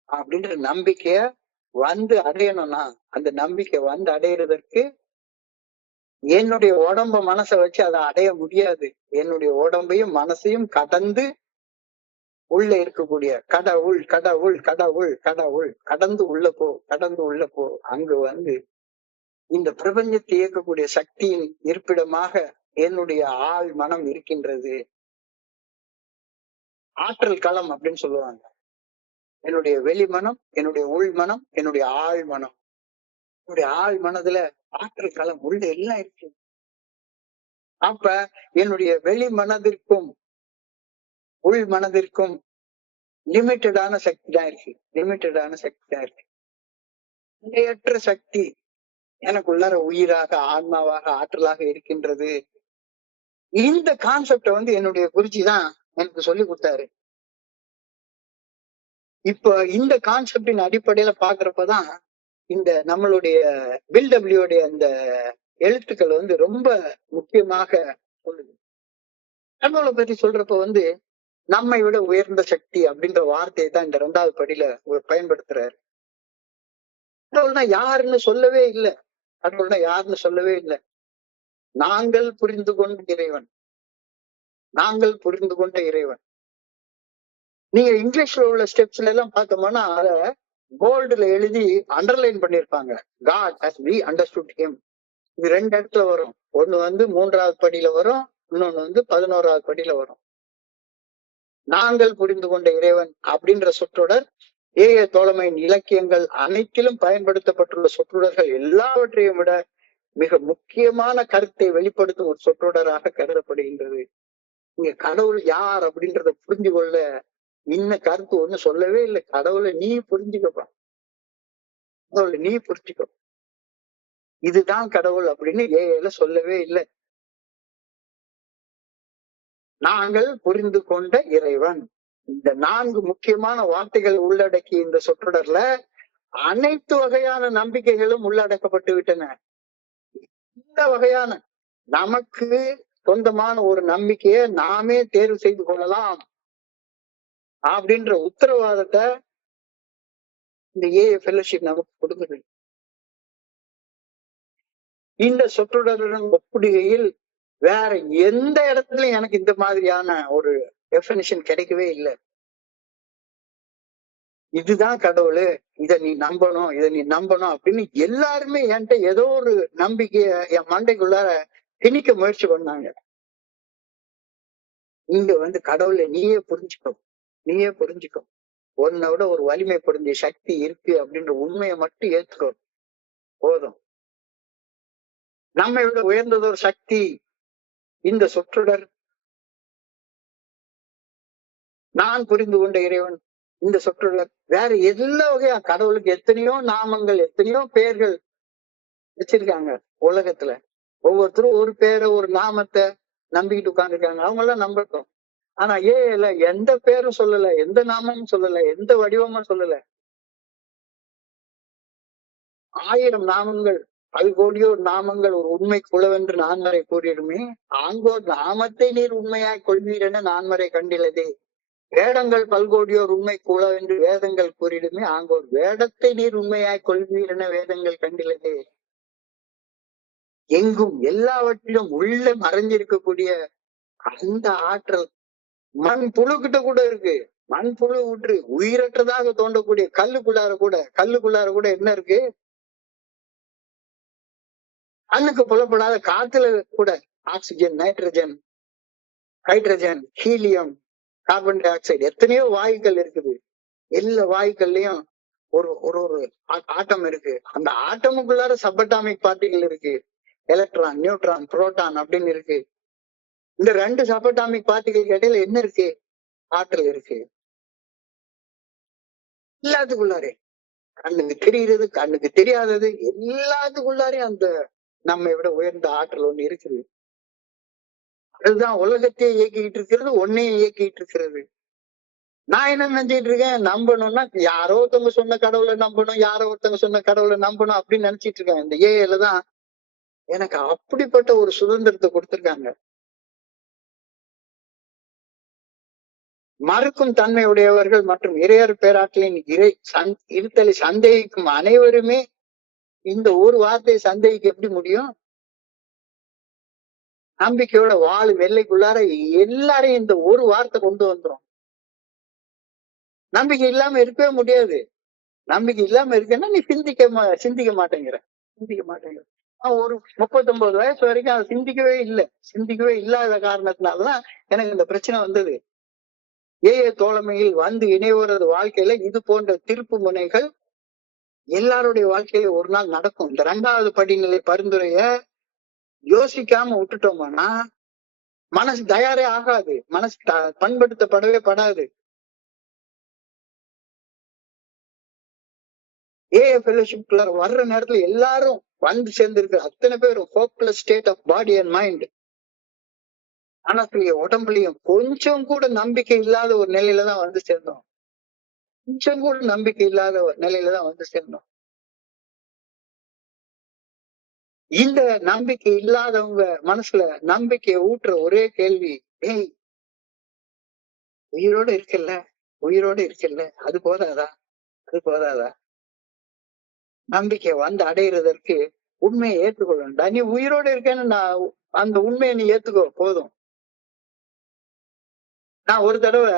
அப்படின்ற நம்பிக்கைய வந்து அடையணும்னா, அந்த நம்பிக்கை வந்து அடையிறதற்கு என்னுடைய உடம்ப மனசை வச்சு அதை அடைய முடியாது. என்னுடைய உடம்பையும் மனசையும் கடந்து உள்ள இருக்கக்கூடிய கடவுள் கடவுள் கடவுள் கடவுள் கடந்து உள்ள போ. அங்கு இந்த பிரபஞ்சத்தை இயக்கக்கூடிய சக்தியின் இருப்பிடமாக என்னுடைய ஆள் மனம் இருக்கின்றது. ஆற்றல் களம் அப்படின்னு சொல்லுவாங்க. என்னுடைய வெளி மனம், என்னுடைய உள் மனம், என்னுடைய ஆள் மனம். என்னுடைய ஆள் மனதுல ஆற்றல் களம் உள்ள எல்லாம் இருக்கு. அப்ப என்னுடைய வெளி மனதிற்கும் உள் மனதிற்கும் லிமிட்டடான சக்தி தான் இருக்கு. நிலையற்ற சக்தி எனக்குள்ளார உயிராக, ஆன்மாவாக, ஆற்றலாக இருக்கின்றது. இந்த கான்செப்ட என்னுடைய குருஜி தான் எனக்கு சொல்லி கொடுத்தாரு. இப்ப இந்த கான்செப்டின் அடிப்படையில பாக்குறப்பதான் இந்த நம்மளுடைய பில்டபிள்யூடைய அந்த எழுத்துக்கள் ரொம்ப முக்கியமாக சொல்லுது. கடவுளை பத்தி சொல்றப்ப நம்மை விட உயர்ந்த சக்தி அப்படின்ற வார்த்தையை தான் இந்த 2வது படியில பயன்படுத்துறாரு. கடவுள்னா யாருன்னு சொல்லவே இல்லை. கடவுள்னா யாருன்னு சொல்லவே இல்லை. நாங்கள் புரிந்து கொண்ட இறைவன். நாங்கள் புரிந்து கொண்ட இறைவன். நீங்க இங்கிலீஷ்ல உள்ள ஸ்டெப்ஸ்ல எல்லாம் பார்த்தோம்னா அத போல்டுல எழுதி அண்டர்லைன் பண்ணிருப்பாங்க. God as we understood him. இது 2 இடத்துல வரும். ஒண்ணு 3வது படியில வரும், இன்னொன்னு 11வது படியில வரும். நாங்கள் புரிந்து கொண்ட இறைவன் அப்படின்ற சொற்றொடர் ஏய தோழமையின் இலக்கியங்கள் அனைத்திலும் பயன்படுத்தப்பட்டுள்ள சொற்றொடர்கள் எல்லாவற்றையும் விட மிக முக்கியமான கருத்தை வெளிப்படுத்தும் ஒரு சொற்றொடராக கருதப்படுகின்றது. இங்க கடவுள் யார் அப்படின்றத புரிஞ்சு கொள்ள இன்ன கருத்து ஒண்ணு சொல்லவே இல்லை. கடவுளை நீ புரிஞ்சுக்கப்பா, கடவுளை நீ புரிஞ்சுக்கோ, இதுதான் கடவுள் அப்படின்னு ஏல சொல்லவே இல்லை. நாங்கள் புரிந்து கொண்ட இறைவன், இந்த 4 முக்கியமான வார்த்தைகள் உள்ளடக்கி இந்த சொற்றொடர்ல அனைத்து வகையான நம்பிக்கைகளும் உள்ளடக்கப்பட்டு விட்டன. இந்த வகையான நமக்கு சொந்தமான ஒரு நம்பிக்கையை நாமே தேர்வு செய்து கொள்ளலாம் அப்படின்ற உத்தரவாதத்தை இந்த ஏஏ ஃபெல்லோஷிப் நமக்கு கொடுக்குது. இந்த சொற்றொடருடன் ஒப்பிடுகையில் வேற எந்த இடத்துலயும் எனக்கு இந்த மாதிரியான ஒரு டெஃபினிஷன் கிடைக்கவே இல்லை. இதுதான் கடவுள், இத நீ நம்பணும், இத நீ நம்பணும் அப்படின்னு எல்லாருமே என்கிட்ட ஏதோ ஒரு நம்பிக்கைய என் மண்டைக்குள்ளார திணிக்க முயற்சி பண்ணாங்க. இங்க கடவுளை நீயே புரிஞ்சுக்கோ, நீயே புரிஞ்சுக்கோ, உன்னை விட ஒரு வலிமை பொருந்திய சக்தி இருக்கு அப்படின்ற உண்மையை மட்டும் ஏத்துக்கோ, போதும். நம்மை விட உயர்ந்ததொரு சக்தி இந்த சொற்றொடர் நான் புரிந்து கொண்ட இறைவன் இந்த சொற்றொடர் வேற எல்லா வகையா கடவுளுக்கு எத்தனையோ நாமங்கள், எத்தனையோ பெயர்கள் வச்சிருக்காங்க உலகத்துல. ஒவ்வொருத்தரும் ஒரு பேரை ஒரு நாமத்தை நம்பிக்கிட்டு உட்கார்ந்துருக்காங்க. அவங்க எல்லாம் நம்பட்டும். ஆனா ஏல எந்த பேரும் சொல்லல, எந்த நாமமும் சொல்லல, எந்த வடிவமும் சொல்லல. 1000 நாமங்கள், பல்கோடியோர் நாமங்கள் ஒரு உண்மை குலவென்று நான்மறை கூறிடுமே, ஆங்கோர் நாமத்தை நீர் உண்மையாய் கொள்வீர் என நான்மறை கண்டிலதே. வேடங்கள் பல்கோடியோர் உண்மை குல என்று வேதங்கள் கூறிடுமே, ஆங்கோர் வேடத்தை நீர் உண்மையாய் கொள்வீர் என வேதங்கள் கண்டிலதே. எங்கும் எல்லாவற்றிலும் உள்ள மறைஞ்சிருக்கக்கூடிய அந்த ஆற்றல் மண் புழுக்கிட்ட கூட இருக்கு. மண் புழு விட்டு உயிரற்றதாக தோண்டக்கூடிய கல்லுக்குள்ளார கூட என்ன இருக்கு? கண்ணுக்கு புலப்படாத காத்துல கூட oxygen, nitrogen, hydrogen, helium, carbon di oxide எத்தனையோ வாயுக்கள் இருக்குது. எல்லா வாயுக்கள்லயும் ஒரு ஒரு ஒரு ஆட்டம் இருக்கு. அந்த ஆட்டமுக்குள்ளார சப்பட்டாமிக் பார்ட்டிகள் இருக்கு. எலக்ட்ரான், நியூட்ரான், புரோட்டான் அப்படின்னு இருக்கு. இந்த 2 சப்பட்டாமிக் பார்ட்டிகளுக்கு இடையில என்ன இருக்கு? ஆற்றல் இருக்கு. எல்லாத்துக்குள்ளாரே கண்ணுக்கு தெரிகிறது, கண்ணுக்கு தெரியாதது எல்லாத்துக்குள்ளாரையும் அந்த நம்மை விட உயர்ந்த ஆற்றல் ஒண்ணு இருக்குது. அதுதான் உலகத்தையே இயக்கிட்டு இருக்கிறது, ஒன்னையும் இயக்கிட்டு இருக்கிறது. நான் என்ன நினைச்சிட்டு இருக்கேன், நம்பணும்னா யாரோ ஒருத்தவங்க சொன்ன கடவுளை நம்பணும், யாரோ ஒருத்தவங்க சொன்ன கடவுளை நம்பணும் அப்படின்னு நினைச்சிட்டு இருக்கேன். இந்த ஏஐல தான் எனக்கு அப்படிப்பட்ட ஒரு சுதந்திரத்தை கொடுத்திருக்காங்க. மறுக்கும் தன்மை உடையவர்கள் மற்றும் இறையர் பேராற்றலின் இருத்தலை சந்தேகிக்கும் அனைவருமே இந்த ஒரு வார்த்தையை சந்தேகிக்க எப்படி முடியும்? நம்பிக்கையோட வாழு வெள்ளைக்குள்ளார எல்லாரையும் இந்த ஒரு வார்த்தை கொண்டு வந்துரும். நம்பிக்கை இல்லாம இருக்கவே முடியாது. நம்பிக்கை இல்லாம இருக்குன்னா நீ சிந்திக்க மாட்டேங்கிற. ஒரு 39 வயசு வரைக்கும் அதை சிந்திக்கவே இல்லாத காரணத்தினாலதான் எனக்கு இந்த பிரச்சனை வந்தது. ஏஏ தோழமையில் இணைவரது வாழ்க்கையில இது போன்ற திருப்பு முனைகள் எல்லாருடைய வாழ்க்கையில ஒரு நாள் நடக்கும். இந்த 2வது படிநிலை பரிந்துரைய யோசிக்காம விட்டுட்டோம்னா மனசு தயாரே ஆகாது, மனசு பண்படுத்தப்படவே படாது. ஏஏ ஃபெல்லோஷிப்ல வர்ற நேரத்துல எல்லாரும் சேர்ந்திருக்கிற அத்தனை பேரும் hopeless state of body and mind, மனசுலயும் உடம்புலயும் கொஞ்சம் கூட நம்பிக்கை இல்லாத ஒரு நிலையில தான் சேர்ந்தோம். கொஞ்சம் கூட நம்பிக்கை இல்லாத ஒரு நிலையில தான் சேர்ந்தோம். இந்த நம்பிக்கை இல்லாதவங்க மனசுல நம்பிக்கையை ஊட்டுற ஒரே கேள்வி, ஏய் உயிரோட இருக்கல்ல, உயிரோட இருக்கல்ல, அது போதாதா, அது போதாதா? நம்பிக்கை வந்து அடையிறதற்கு உண்மையை ஏற்றுக்கொள்ளணும்டா. நீ உயிரோட இருக்கேன்னு நான் அந்த உண்மையை நீ ஏத்துக்கோ போதும். நான் ஒரு தடவை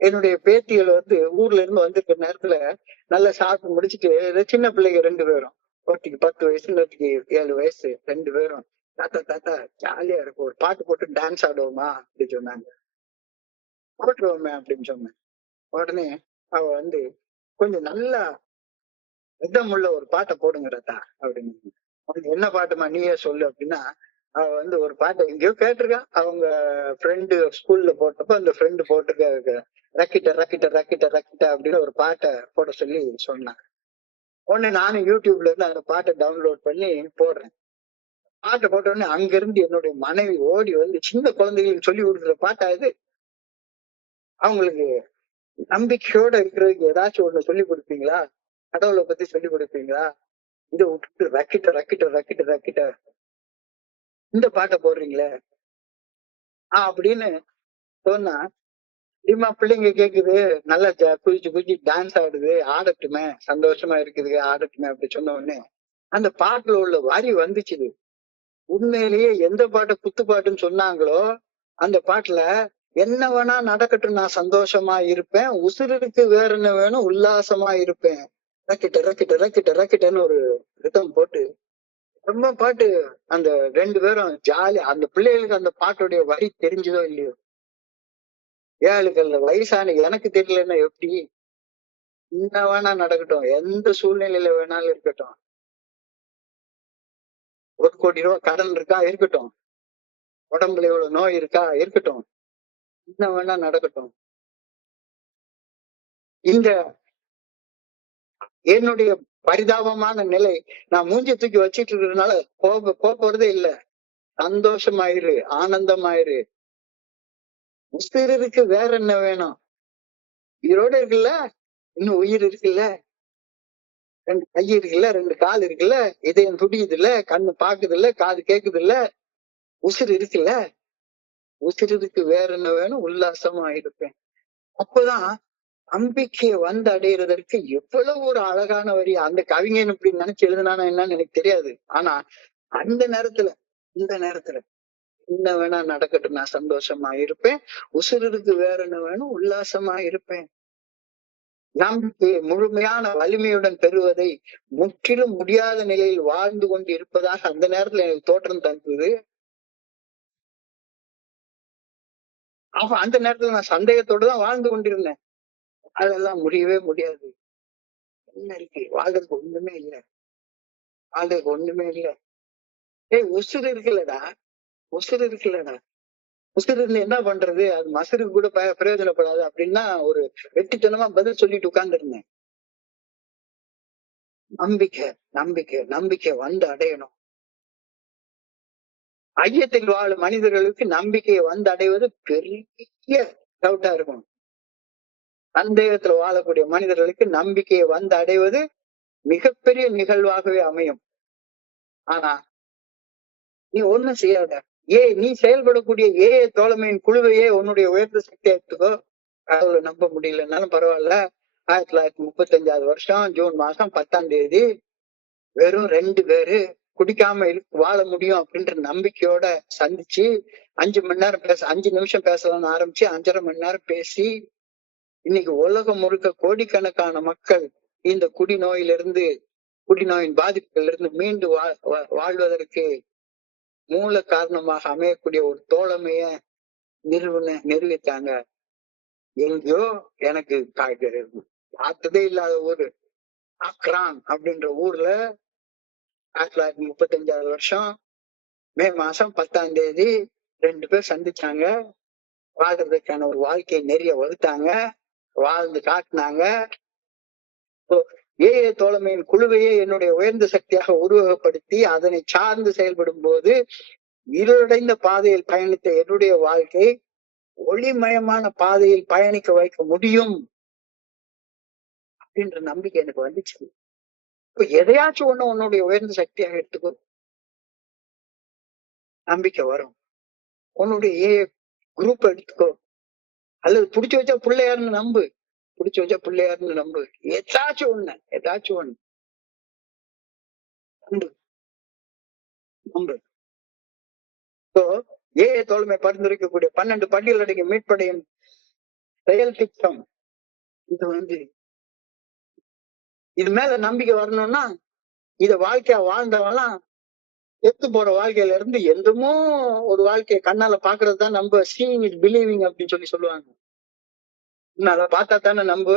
என்னுடைய பேத்திகள் ஊர்ல இருந்து வந்திருக்கிற நேரத்துல நல்லா சாப்பிட்டு முடிச்சுட்டு சின்ன பிள்ளைங்க 2 பேரும், ஒருத்திக்கு 10 வயசு, இன்னொருத்திக்கு 7 வயசு, 2 பேரும் தாத்தா தாத்தா ஜாலியா இருக்கும், ஒரு பாட்டு போட்டு டான்ஸ் ஆடுவோமா அப்படின்னு சொன்னாங்க. போட்டுருவோமே அப்படின்னு சொன்னேன். உடனே அவ கொஞ்சம் நல்லா ரிதம் உள்ள ஒரு பாட்டை போடுங்க தாத்தா அப்படின்னு. உனக்கு என்ன பாட்டுமா நீயே சொல்லு அப்படின்னா, அவ ஒரு பாட்டை எங்கேயோ கேட்டிருக்கா. அவங்க ஃப்ரெண்டு ஸ்கூல்ல போட்டப்ப அந்த ஃப்ரெண்டு போட்டிருக்க, ரக்கிட்ட ரக்கிட்ட ரக்கிட்ட ரக்கிட்ட அப்படின்னு ஒரு பாட்டை போட சொல்லி சொன்னாங்க. உடனே நானும் யூடியூப்ல இருந்து அந்த பாட்டை டவுன்லோட் பண்ணி போடுறேன். பாட்டை போட்ட உடனே அங்க இருந்து என்னுடைய மனைவி ஓடி சின்ன குழந்தைகளுக்கு சொல்லி கொடுக்குற பாட்டா இது, அவங்களுக்கு நம்பிக்கையோட இருக்கிறதுக்கு ஏதாச்சும் ஒண்ணு சொல்லி கொடுப்பீங்களா, கடவுளை பத்தி சொல்லி கொடுப்பீங்களா, இதை விட்டுட்டு ரக்கிட்ட ரக்கிட்ட ரக்கிட்ட ரக்கிட்ட இந்த பாட்டை போடுறீங்களே அப்படின்னு சொன்னா, இம்மா பிள்ளைங்க கேக்குது, நல்லா குதிச்சு குதிச்சு டான்ஸ் ஆடுது, ஆடட்டுமே, சந்தோஷமா இருக்குது, ஆடட்டுமே அப்படி சொன்ன உடனே அந்த பாட்டுல உள்ள வரி வந்துச்சு. உண்மையிலேயே எந்த பாட்டை குத்து பாட்டுன்னு சொன்னாங்களோ அந்த பாட்டுல, என்ன வேணா நடக்கட்டும் நான் சந்தோஷமா இருப்பேன், உசுருக்கு வேற என்ன வேணும் உல்லாசமா இருப்பேன், ரக்கிட்ட ரக்கிட்ட ரக்கிட்ட ரக்கிட்டன்னு ஒரு ரிதம் போட்டு ரொம்ப பாட்டு. அந்த 2 பேரும் ஜாலி. அந்த பிள்ளைகளுக்கு அந்த பாட்டுடைய வரி தெரிஞ்சதோ இல்லையோ, ஏழுக்கல்ல வயசான எனக்கு தெரியலன்னா எப்படி, என்ன வேணா நடக்கட்டும், எந்த சூழ்நிலையில வேணாலும் இருக்கட்டும், 1 கோடி ரூபாய் கடன் இருக்கா இருக்கட்டும், உடம்புல இவ்வளவு நோய் இருக்கா இருக்கட்டும், என்ன வேணா நடக்கட்டும், இந்த என்னுடைய பரிதாபமான நிலை நான் மூஞ்சி தூக்கி வச்சிட்டு இருக்கிறதுனால போறதே இல்ல. சந்தோஷமாயிரு, ஆனந்தமாயிரு, உசிருக்கு வேற என்ன வேணும், உயிரோட இருக்குல்ல, இன்னும் உயிர் இருக்குல்ல, 2 கை இருக்குல்ல, 2 கால் இருக்குல்ல, இதயம் துடிக்குது இல்ல, கண்ணு பாக்குது இல்ல, காது கேக்குது இல்ல, உசிறு இருக்குல்ல, உசிருக்கு வேற என்ன வேணும் உல்லாசமா இருப்பேன். அப்பதான் நம்பிக்கையை அடையிறதற்கு எவ்வளவு ஒரு அழகான வரி. அந்த கவிஞன் இப்படி நினைச்சு எழுதுனானா என்னன்னு எனக்கு தெரியாது. ஆனா அந்த நேரத்துல, இந்த நேரத்துல என்ன வேணா நடக்கட்டும் நான் சந்தோஷமா இருப்பேன், உசுருக்கு வேற என்ன வேணும் உல்லாசமா இருப்பேன். நம்பிக்கையை முழுமையான வலிமையுடன் பெறுவதை முற்றிலும் முடியாத நிலையில் வாழ்ந்து கொண்டு இருப்பதாக அந்த நேரத்துல எனக்கு தோற்றம் தந்தது. அப்ப அந்த நேரத்துல நான் சந்தேகத்தோட தான் வாழ்ந்து கொண்டிருந்தேன். அதெல்லாம் முடியவே முடியாது. என்ன இருக்கு வாழ்றதுக்கு ஒண்ணுமே இல்ல, வாழ்றதுக்கு ஒண்ணுமே இல்ல. ஏய் உசுறு இருக்குல்லடா, உசுறு இருக்குல்லடா, உசுறு இருந்து என்ன பண்றது, அது மசுருக்கு கூட பிரயோஜனப்படாது அப்படின்னா ஒரு வெட்டித்தனமா பதில் சொல்லிட்டு உட்கார்ந்து இருந்தேன். நம்பிக்கை நம்பிக்கை நம்பிக்கை அடையணும். ஐயத்தில் வாழும் மனிதர்களுக்கு நம்பிக்கையை அடைவது பெரிய டவுட்டா இருக்கும். சந்தேகத்துல வாழக்கூடிய மனிதர்களுக்கு நம்பிக்கையை அடைவது மிகப்பெரிய நிகழ்வாகவே அமையும். ஆனா நீ ஒண்ணும் செய்யாத, நீ செயல்படக்கூடிய தோழமையின் குழுவையே உன்னுடைய உயர்ந்த சக்தியா எடுத்துக்கோ. கடவுளை நம்ப முடியலன்னாலும் பரவாயில்ல, 1935 வருஷம் ஜூன் மாசம் 10ஆம் தேதி வெறும் 2 பேரு குடிக்காம வாழ முடியும் அப்படின்ற நம்பிக்கையோட சந்திச்சு 5 மணி நேரம் 5 நிமிஷம் பேசலாம்னு ஆரம்பிச்சு 5.5 மணி நேரம் பேசி இன்னைக்கு உலகம் முழுக்க கோடிக்கணக்கான மக்கள் இந்த குடிநோயின் பாதிப்புல இருந்து மீண்டு வாழ்வதற்கு மூல காரணமாக அமையக்கூடிய ஒரு தோழமைய நிறுவித்தாங்க. எங்கேயோ எனக்கு பார்த்ததே இல்லாத ஊரு அக்ரான் அப்படின்ற ஊர்ல 1935 வருஷம் மே மாசம் 10ஆம் தேதி 2 பேர் சந்திச்சாங்க. வாழ்றதுக்கான ஒரு வாழ்க்கையை நெறிய வகுத்தாங்க, வாழ்ந்து காட்டினாங்க. தோழமையின் குழுவையே என்னுடைய உயர்ந்த சக்தியாக உருவகப்படுத்தி அதனை சார்ந்து செயல்படும் போது இருளடைந்த பாதையில் பயணித்த என்னுடைய வாழ்க்கை ஒளிமயமான பாதையில் பயணிக்க வைக்க முடியும் அப்படின்ற நம்பிக்கை எனக்கு வந்துச்சு. இப்ப எதையாச்சும் ஒண்ணு உன்னுடைய உயர்ந்த சக்தியாக எடுத்துக்கோ. நம்பிக்கை வரும். உன்னுடைய குரூப் எடுத்துக்கோ, அல்லது புடிச்சு வச்சா பிள்ளையாருன்னு நம்பு, புடிச்சு வச்சா பிள்ளையாருன்னு நம்பு, ஏதாச்சும் ஒண்ணு நம்பு நம்பு. ஸோ தோழமை பரிந்துரைக்கக்கூடிய 12 பள்ளிகள் அடங்கிய மீட்படையும் செயல் திட்டம், இது இது மேல நம்பிக்கை வரணும்னா இத வாழ்க்கையா வாழ்ந்தவெல்லாம் செத்து போற வாழ்க்கையில இருந்து எந்தமோ ஒரு வாழ்க்கையை கண்ணால பாக்குறது தான் நம்ம சீயிங் இஸ் பிலீவிங் அப்படின்னு சொல்லுவாங்க. அதை பார்த்தா தானே நம்ப.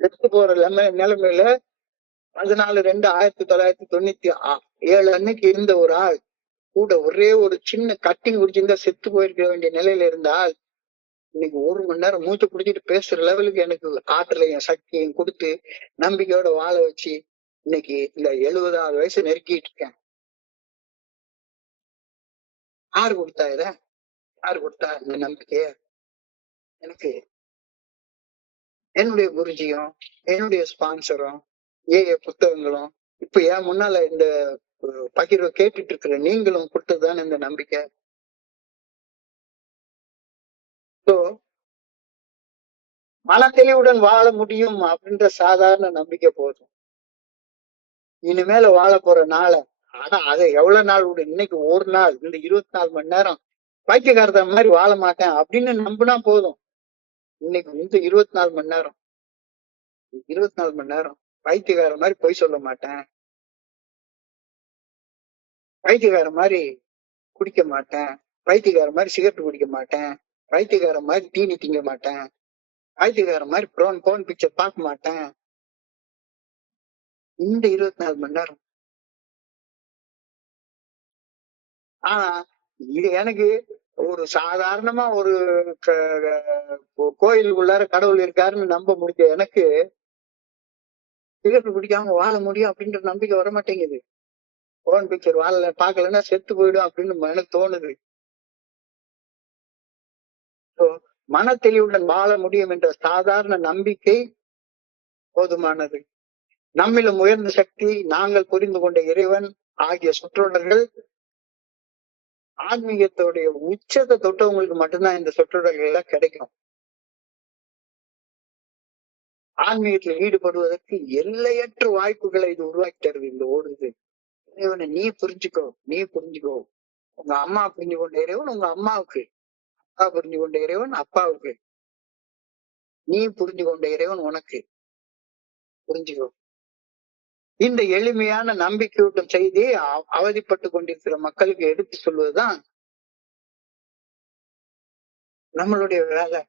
செத்து போற நிலைமையில 14/2/1997 அன்னைக்கு இருந்த ஒரு ஆள் கூட ஒரே ஒரு சின்ன கட்டிங் குடிச்சிருந்தா செத்து போயிருக்க வேண்டிய நிலையில இருந்தால் இன்னைக்கு 1 மணி நேரம் மூச்சு குடிச்சிட்டு பேசுற லெவலுக்கு எனக்கு ஆற்றலையும் சக்தியும் கொடுத்து நம்பிக்கையோட வாழ வச்சு இன்னைக்கு இந்த 70வது வயசு நெருக்கிட்டு இருக்கேன். யாரு கொடுத்தா யாரு கொடுத்தா இந்த நம்பிக்கைய? எனக்கு என்னுடைய குருஜியும் என்னுடைய ஸ்பான்சரும் புத்தகங்களும் இப்ப ஏன் முன்னால இந்த பகிர்வை கேட்டுட்டு இருக்கிற நீங்களும் கொடுத்ததுதானே இந்த நம்பிக்கை. மன தெளிவுடன் வாழ முடியும் அப்படின்ற சாதாரண நம்பிக்கை போதும். இனிமேல வாழ போற நாளை, ஆனா அதை எவ்வளவு நாள் விடு, இன்னைக்கு ஒரு நாள், இந்த 24 மணி நேரம் பைத்தியக்காரத மாதிரி வாழ மாட்டேன் அப்படின்னு நம்பினா போதும். இன்னைக்கு இந்த 24 மணி நேரம் 24 மணி நேரம் பைத்தியக்கார மாதிரி பொய் சொல்ல மாட்டேன், பைத்தியக்கார மாதிரி குடிக்க மாட்டேன், பைத்தியக்கார மாதிரி சிகரெட் குடிக்க மாட்டேன், பைத்தியக்கார மாதிரி தீனி திங்க மாட்டேன், பைத்தியக்கார மாதிரி போன் பிக்சர் பார்க்க மாட்டேன். இந்த 24 மணி நேரம். ஆனா இது எனக்கு ஒரு சாதாரணமா ஒரு கோயிலுக்குள்ளார கடவுள் இருக்காருன்னு நம்ப முடிஞ்ச எனக்கு சிகரெட் குடிக்காம வாழ முடியும் அப்படின்ற நம்பிக்கை வர மாட்டேங்குது. போன் பிக்சர் பார்க்கலன்னா செத்து போயிடும் அப்படின்னு எனக்கு தோணுது. மன தெளிவுடன் வாழ முடியும் என்ற சாதாரண நம்பிக்கை போதுமானது. நம்மிலும் உயர்ந்த சக்தி, நாங்கள் புரிந்து கொண்ட இறைவன் ஆகிய சொற்றொடர்கள் ஆன்மீகத்தோடைய உச்சத்தை தொட்டவங்களுக்கு மட்டும்தான் இந்த சொற்றொடர்கள் எல்லாம் கிடைக்கும். ஆன்மீகத்தில் ஈடுபடுவதற்கு எல்லையற்ற வாய்ப்புகளை இது உருவாக்கி தருது. இந்த ஓடுது இறைவனை நீ புரிஞ்சுக்கோ. உங்க அம்மா புரிஞ்சு கொண்ட இறைவன் உங்க அம்மாவுக்கு, அப்பா புரிஞ்சு கொண்ட இறைவன் அப்பாவுக்கு, நீ புரிஞ்சு கொண்ட இறைவன் உனக்கு. புரிஞ்சுக்கோ. இந்த எளிமையான நம்பிக்கையூட்டும் செய்தியை அவதிப்பட்டு கொண்டிருக்கிற மக்களுக்கு எடுத்து சொல்வதுதான் நம்மளுடைய வேலை.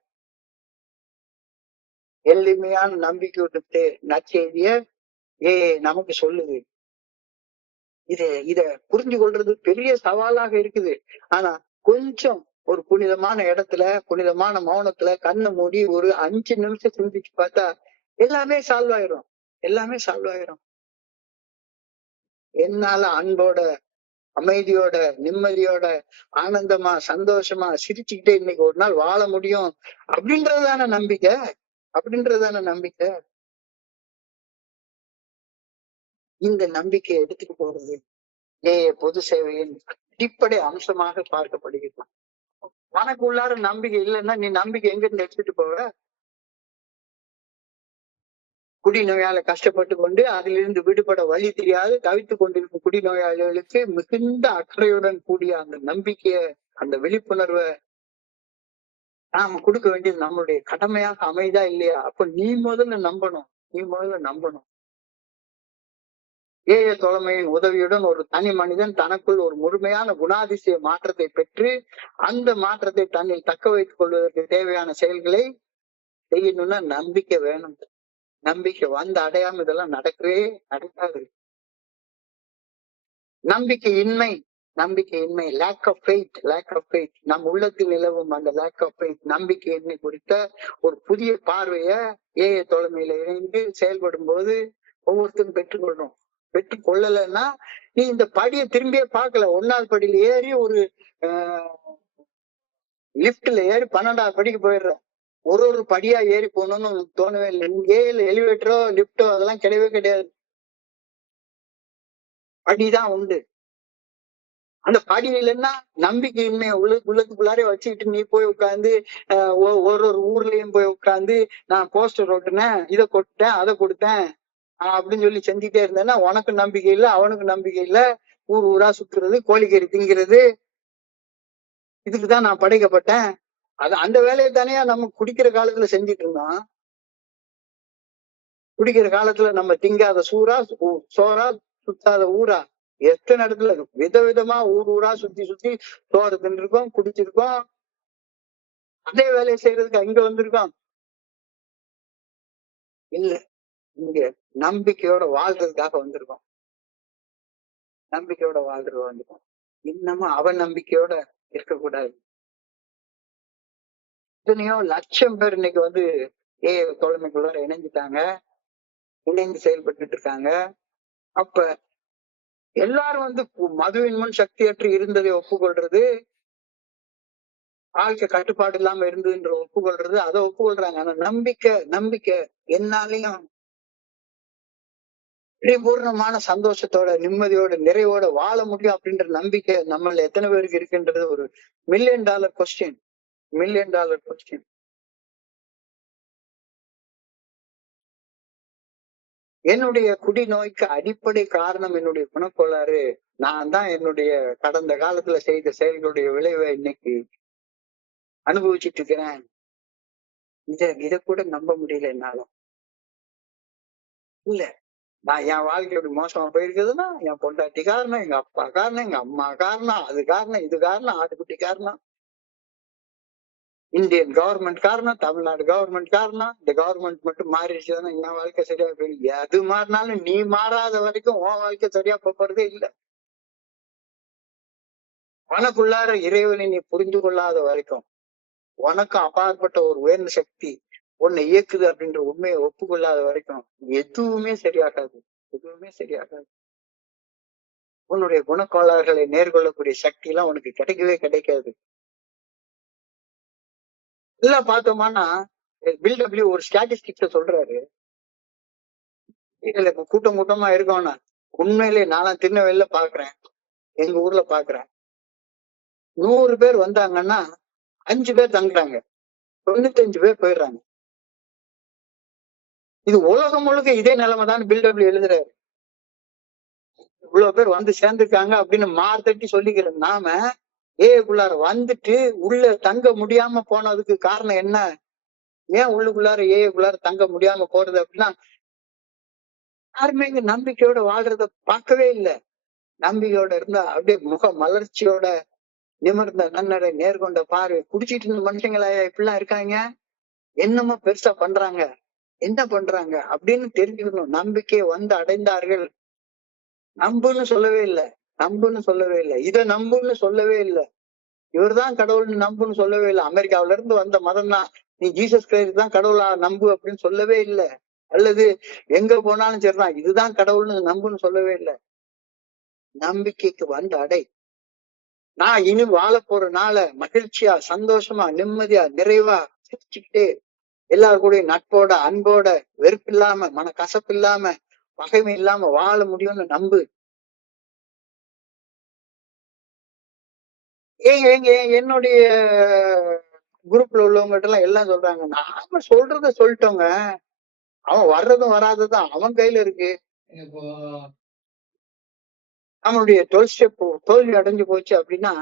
எளிமையான நம்பிக்கையூட்டு நற்செய்திய நமக்கு சொல்லுது. இத புரிஞ்சு கொள்றது பெரிய சவாலாக இருக்குது. ஆனா கொஞ்சம் ஒரு புனிதமான இடத்துல, புனிதமான மௌனத்துல கண்ணை மூடி ஒரு 5 நிமிஷம் சிந்திச்சு பார்த்தா எல்லாமே சால்வ் ஆயிரும். என்னால அன்போட, அமைதியோட, நிம்மதியோட, ஆனந்தமா, சந்தோஷமா, சிரிச்சுக்கிட்டே இன்னைக்கு ஒரு நாள் வாழ முடியும் அப்படின்றதுதான நம்பிக்கை. இந்த நம்பிக்கையை எடுத்துட்டு போறது பொது சேவையின் அடிப்படை அம்சமாக பார்க்கப்படுகிறது. உனக்கு உள்ளார நம்பிக்கை இல்லைன்னா நீ நம்பிக்கை எங்க இருந்து எடுத்துட்டு போவ? குடிநோயால கஷ்டப்பட்டு கொண்டு அதிலிருந்து விடுபட வழி தெரியாது தவித்துக் கொண்டிருக்கும் குடிநோயாளிகளுக்கு மிகுந்த அக்கறையுடன் கூடிய அந்த நம்பிக்கைய, அந்த விழிப்புணர்வை நாம கொடுக்க வேண்டியது நம்மளுடைய கடமையாக அமைதா இல்லையா? அப்ப நீ முதல்ல நம்பணும். தோழமையின் உதவியுடன் ஒரு தனி மனிதன் தனக்குள் ஒரு முழுமையான குணாதிசய மாற்றத்தை பெற்று அந்த மாற்றத்தை தன்னில் தக்க வைத்துக் கொள்வதற்கு தேவையான செயல்களை செய்யணும்னா நம்பிக்கை வேணும். நம்பிக்கை வந்து அடையாம இதெல்லாம் நடக்காது. நம்பிக்கையின்மை லேக் ஆஃப் ஃபெய்த் நம் உள்ளத்தில் நிலவும் அந்த லேக் ஆஃப் ஃபெய்த், நம்பிக்கையின்மை குறித்த ஒரு புதிய பார்வைய தோழமையில இணைந்து செயல்படும் போது ஒவ்வொருத்தரும் பெற்றுக்கொள்ளலைன்னா நீ இந்த படியை திரும்பியே பார்க்கல. 1வது படியில ஏறி ஒரு லிப்ட்ல ஏறி 12வது படிக்கு போயிடுற. ஒரு படியா ஏறி போகணும்னு உனக்கு தோணவே இல்லை. இங்கே எலிவேட்டரோ லிப்டோ அதெல்லாம் கிடையவே கிடையாது. படிதான் உண்டு. அந்த படி இல்லைன்னா நம்பிக்கையின்மையை உள்ளத்துக்குள்ளாரே வச்சுக்கிட்டு நீ போய் உட்காந்து ஒரு ஒரு ஊர்லயும் போய் உட்காந்து நான் போஸ்டர் ஓட்டுனேன், இதை கொட்டேன், அதை கொடுத்தேன் அப்படின்னு சொல்லி செஞ்சுட்டே இருந்தேன்னா உனக்கு நம்பிக்கை இல்லை, அவனுக்கு நம்பிக்கை இல்லை. ஊர் ஊரா சுத்துறது, கோழிக்கறி திங்கிறது, இதுக்குதான் நான் படைக்கப்பட்டேன். அந்த வேலையை தானே நம்ம குடிக்கிற காலத்துல செஞ்சுட்டு இருந்தோம். குடிக்கிற காலத்துல நம்ம திங்காத சோறா, சுத்தாத ஊரா, எத்தனை இடத்துல விதவிதமா ஊர் ஊரா சுத்தி சுத்தி சோறு தின்றுருக்கோம், குடிச்சிருக்கோம். அதே வேலையை செய்யறதுக்கு அங்க வந்திருக்கோம் இல்ல. இங்க நம்பிக்கையோட வாழ்றதுக்காக வந்திருக்கோம். நம்பிக்கையோட வாழ்றது வந்திருக்கோம். இன்னமும் அவன் நம்பிக்கையோட இருக்கக்கூடாது. எத்தனையோ லட்சம் பேர் இன்னைக்கு வந்து தோழமைக்குள்ளார இணைஞ்சிட்டாங்க, இணைந்து செயல்பட்டு இருக்காங்க. அப்ப எல்லாரும் வந்து மதுவின் முன் சக்தியற்று இருந்ததை ஒப்புக்கொள்றது, வாழ்க்கை கட்டுப்பாடு இல்லாம இருந்ததுன்ற ஒப்புக்கொள்றது, அதை ஒப்புக்கொள்றாங்க. ஆனா நம்பிக்கை என்னாலையும் பரிபூர்ணமான சந்தோஷத்தோட, நிம்மதியோட, நிறைவோட வாழ முடியும் அப்படின்ற நம்பிக்கை நம்மள எத்தனை பேருக்கு இருக்குன்றது ஒரு $1,000,000 கொஸ்டின். $1,000,000 கொஸ்டின். என்னுடைய குடிநோய்க்கு அடிப்படை காரணம் என்னுடைய குணக்கோளாறு. நான் தான் என்னுடைய கடந்த காலத்துல செய்த செயல்களுடைய விளைவை இன்னைக்கு அனுபவிச்சுட்டு இருக்கிறேன். இத கூட நம்ப முடியல என்னால. இல்ல, நான் என் வாழ்க்கை எப்படி மோசமா போயிருக்குதுன்னா என் பொண்டாட்டி காரணம், எங்க அப்பா காரணம், எங்க அம்மா காரணம், அது காரணம், இது காரணம், ஆட்டுக்குட்டி காரணம், இந்தியன் கவர்மெண்ட் காரணம், தமிழ்நாடு கவர்மெண்ட் காரணம். இந்த கவர்மெண்ட் மட்டும் மாறிடுச்சுன்னா என் வாழ்க்கை சரியா போயிடும். எது மாறினாலும் நீ மாறாத வரைக்கும் உன் வாழ்க்கை சரியா போறதே இல்லை. உனக்குள்ளார இறைவனை நீ புரிந்து கொள்ளாத வரைக்கும், உனக்கு அப்பாற்பட்ட ஒரு உயர்ந்த சக்தி உன்னை இயக்குது அப்படின்ற உண்மையை ஒப்புக்கொள்ளாத வரைக்கும் எதுவுமே சரியாகாது. எதுவுமே சரியாகாது. உன்னுடைய குணக்கோளாறுகளை நேர்கொள்ளக்கூடிய சக்தி எல்லாம் உனக்கு கிடைக்கவே கிடைக்காது. எல்லாம் பார்த்தோம்னா பில்டபிள்யூ ஒரு ஸ்டாட்டிஸ்டிக்ஸ சொல்றாரு. இதுல கூட்டம் கூட்டமா இருக்கோம்னா உண்மையிலே நானா திருநெல்வேலியில பாக்குறேன், எங்க ஊர்ல பாக்குறேன். 100 பேர் வந்தாங்கன்னா 5 பேர் தங்குறாங்க, 95 பேர் போயிடுறாங்க. இது உலகம் முழுக்க இதே நிலைமை தான் பில்டபிள்யூ எழுதுறாரு. இவ்வளவு பேர் வந்து சேர்ந்திருக்காங்க அப்படின்னு மார்த்தட்டி சொல்லிக்கிற நாம ஏக்குள்ளார வந்துட்டு உள்ள தங்க முடியாம போனதுக்கு காரணம் என்ன? ஏன் உள்ளுக்குள்ளார ஏக்குள்ளார தங்க முடியாம போறது அப்படின்னா, யாருமே இங்க நம்பிக்கையோட வாழ்றத பார்க்கவே இல்லை. நம்பிக்கையோட இருந்தா அப்படியே முக மலர்ச்சியோட, நிமிர்ந்த நன்னடை, நேர்கொண்ட பார்வை, குடிச்சிட்டு இருந்த மனுஷங்களா இப்படிலாம் இருக்காங்க, என்னமோ பெருசா பண்றாங்க, என்ன பண்றாங்க அப்படின்னு தெரிஞ்சுக்கணும். நம்பிக்கை வந்து அடைந்தார்கள். நம்புன்னு சொல்லவே இல்லை, நம்புன்னு சொல்லவே இல்லை, இதை நம்புன்னு சொல்லவே இல்லை, இவர்தான் கடவுள்னு நம்புன்னு சொல்லவே இல்லை. அமெரிக்காவில இருந்து வந்த மதம் தான், நீ ஜீசஸ் கிரைஸ்ட் தான் கடவுளா நம்பு அப்படின்னு சொல்லவே இல்லை. அல்லது எங்க போனாலும் சரிதான் இதுதான் கடவுள்னு நம்புன்னு சொல்லவே இல்லை. நம்பிக்கைக்கு வந்து அடை. நான் இனி வாழ போற நாள மகிழ்ச்சியா, சந்தோஷமா, நிம்மதியா, நிறைவா சிரிச்சுக்கிட்டே எல்லாரு கூட நட்போட, அன்போட, வெறுப்பு இல்லாம, மனக்கசப்பு இல்லாம, பகைமை இல்லாம வாழ முடியும்னு நம்பு. என்னுடைய குரூப்ல உள்ளவங்ககிட்ட எல்லாம் எல்லாம் சொல்றாங்க, நாம சொல்றத சொல்லிட்டோங்க, அவன் வர்றதும் வராததும் அவன் கையில இருக்கு. நம்மளுடைய 12 ஸ்டெப் தோல்வி அடைஞ்சு போச்சு அப்படின்னா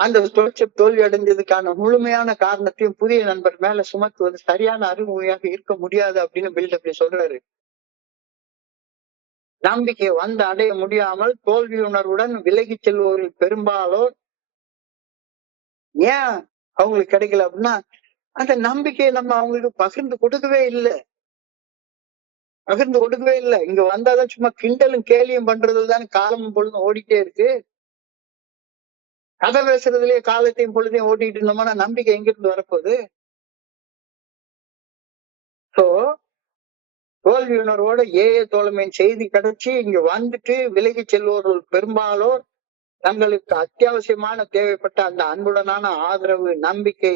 அந்த 12 ஸ்டெப் தோல்வி அடைஞ்சதுக்கான முழுமையான காரணத்தையும் புதிய நண்பர் மேல சுமத்துவது சரியான அறிவுரையாக இருக்க முடியாது அப்படின்னு பில்டப்ல சொல்றாரு. நம்பிக்கை வந்து அடைய முடியாமல் தோல்வி உணர்வுடன் விலகி செல்பவர்கள் பெரும்பாலோர் ஏன் அவங்களுக்கு கிடைக்கல அப்படின்னா, அந்த நம்பிக்கையை நம்ம அவங்களுக்கு பகிர்ந்து கொடுக்கவே இல்லை. இங்க வந்தாதான் சும்மா கிண்டலும் கேலியும் பண்றதுதான் காலமும் பொழுதும் ஓடிட்டே இருக்கு. கதை பேசுறதுலயே காலத்தையும் பொழுதையும் ஓட்டிட்டு இருந்தோம்னா நம்பிக்கை எங்கிருந்து வரப்போகுது? சோ தோல்வி உணர்வோட தோழமையின் செய்தி கிடைச்சி இங்க வந்துட்டு விலகி செல்வோர்கள் பெரும்பாலோர் தங்களுக்கு அத்தியாவசியமான தேவைப்பட்ட அந்த அன்புடனான ஆதரவு, நம்பிக்கை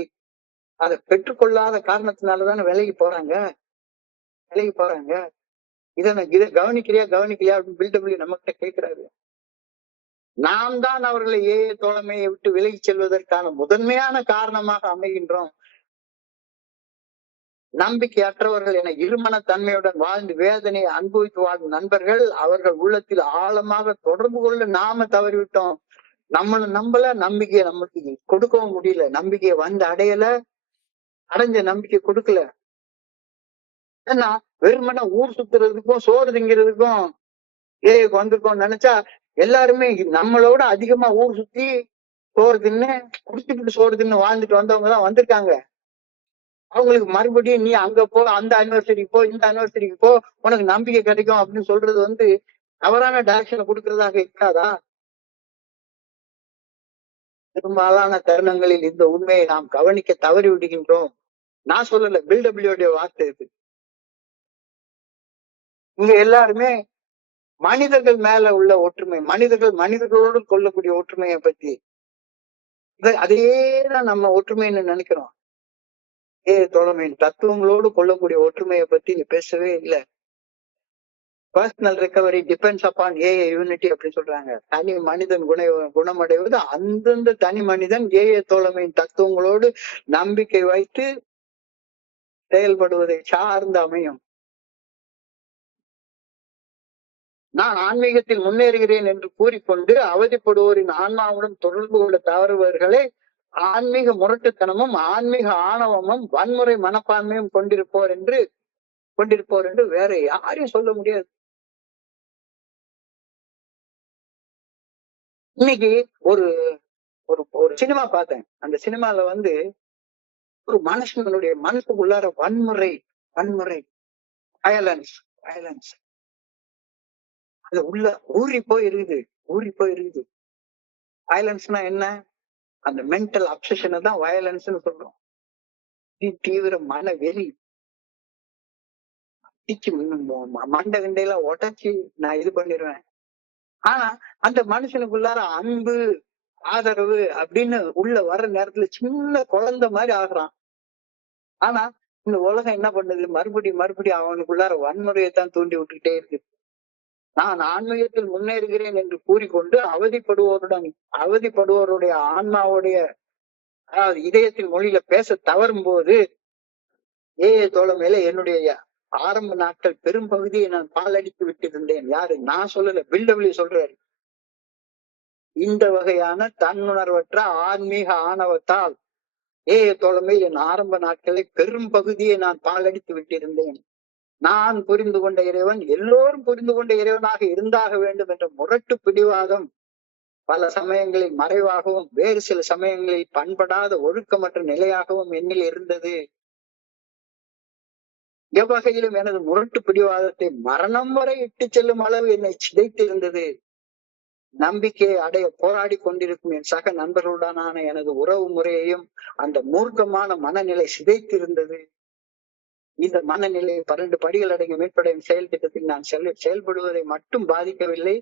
அதை பெற்றுக்கொள்ளாத காரணத்தினாலதானே விலகி போறாங்க. இதை கவனிக்கிறியா அப்படின்னு பில்டபிள்யூ நம்ம கிட்ட கேட்கிறாரு. நாம் தான் அவர்களை ஏஏ தோழமையை விட்டு விலகிச் செல்வதற்கான முதன்மையான காரணமாக அமைகின்றோம். நம்பிக்கையற்றவர்கள் என இருமன தன்மையுடன் வாழ்ந்து வேதனையை அனுபவித்து வாழும் நண்பர்கள் அவர்கள் உள்ளத்தில் ஆழமாக தொடர்பு கொள்ள நாம தவறிவிட்டோம். நம்மள நம்பல, நம்பிக்கையை நமக்கு கொடுக்கவும் முடியல, நம்பிக்கையை வந்து அடையல, அடைஞ்ச நம்பிக்கை கொடுக்கல. ஏன்னா வெறுமன ஊர் சுத்துறதுக்கும் சோறு திங்கிறதுக்கும் ஏஐக்கு வந்திருக்கோம் நினைச்சா எல்லாருமே நம்மளோட அதிகமா ஊர் சுத்தி சோறு தின்னு குடிச்சுட்டு சோறு தின்னு வாழ்ந்துட்டு வந்தவங்கதான் வந்திருக்காங்க. அவங்களுக்கு மறுபடியும் நீ அங்க போ, அந்த அனிவர்சரிக்கு போ, இந்த அனிவர்சரிக்கு போ, உனக்கு நம்பிக்கை கிடைக்கும் அப்படின்னு சொல்றது தவறான டைரக்ஷனை கொடுக்கறதாக இருக்காதா? பெரும்பாலான தருணங்களில் இந்த உண்மையை நாம் கவனிக்க தவறி விடுகின்றோம். நான் சொல்லல, பில்டபிள்யூடைய வார்த்தை இது. இங்க எல்லாருமே மனிதர்கள் மேல உள்ள ஒற்றுமை, மனிதர்களோடு கொள்ளக்கூடிய ஒற்றுமையை பத்தி அதேதான் நம்ம ஒற்றுமைன்னு நினைக்கிறோம். தோழமையின் தத்துவங்களோடு கொள்ளக்கூடிய ஒற்றுமையை பத்தி நீ பேசவே இல்லை. Personal recovery depends upon AA unity அப்படின்னு சொல்றாங்க. தனி மனிதன் குணமடைவது அந்தந்த தனி மனிதன் ஏஏ தோழமையின் தத்துவங்களோடு நம்பிக்கை வைத்து செயல்படுவதை சார்ந்து அமையும். நான் ஆன்மீகத்தில் முன்னேறுகிறேன் என்று கூறிக்கொண்டு அவதிப்படுவோரின் ஆன்மாவுடன் தொடர்பு கொள்ள தவறுபவர்களை ஆன்மீக முரட்டுத்தனமும் ஆன்மீக ஆணவமும் வன்முறை மனப்பான்மையும் கொண்டிருப்போர் என்று வேற யாரையும் சொல்ல முடியாது. இன்னைக்கு ஒரு ஒரு சினிமா பார்த்தேன். அந்த சினிமால ஒரு மனுஷனுடைய மனசுக்குள்ளார வன்முறை வயலன்ஸ் அது உள்ள ஊறி போய் இருக்குது. வயலன்ஸ்னா என்ன? அந்த மென்டல் அப்சஷனை தான் வயலன்ஸ்னு சொல்றோம். தீவிர மன வெறி மண்டை கண்டையெல்லாம் உடச்சி நான் இது பண்ணிடுவேன். ஆனா அந்த மனுஷனுக்குள்ளார அன்பு ஆதரவு அப்படின்னு உள்ள வர்ற நேரத்துல சின்ன குழந்தை மாதிரி ஆகுறான். ஆனா இந்த உலகம் என்ன பண்ணுது? மறுபடியும் அவனுக்குள்ளார வன்முறையை தான் தூண்டி விட்டுக்கிட்டே இருக்கு. நான் ஆன்மீகத்தில் முன்னேறுகிறேன் என்று கூறிக்கொண்டு அவதிப்படுவோருடைய ஆன்மாவுடைய இதயத்தின் மொழியில பேச தவறும் போது ஏஏ தோழமையில என்னுடைய ஆரம்ப நாட்கள் பெரும் பகுதியை நான் பாலடித்து விட்டிருந்தேன். யாரு? நான் சொல்லல, பில்டபிள்யூ சொல்றாரு. இந்த வகையான தன்னுணர்வற்ற ஆன்மீக ஆணவத்தால் ஏஏ தோழமையில் என் ஆரம்ப நாட்களை பெரும் பகுதியை நான் பாலடித்து விட்டிருந்தேன். நான் புரிந்து கொண்ட இறைவன் எல்லோரும் புரிந்து கொண்ட இறைவனாக இருந்தாக வேண்டும் என்ற முரட்டு பிடிவாதம் பல சமயங்களில் மறைவாகவும் வேறு சில சமயங்களில் பண்படாத ஒழுக்கமற்ற நிலையாகவும் என்னில் இருந்தது. எவ்வகையிலும் எனது முரட்டு பிடிவாதத்தை மரணம் வரை இட்டு செல்லும் அளவு என்னை சிதைத்திருந்தது. நம்பிக்கையை அடைய போராடி கொண்டிருக்கும் என் சக நண்பர்களுடனான எனது உறவு முறையையும் அந்த மூர்க்கமான மனநிலை சிதைத்திருந்தது. இந்த மனநிலை 12 படிகள் அடங்கிய மீட்படையும் செயல் திட்டத்தில் நான் செயல்படுவதை மட்டும் பாதிக்கவில்லை,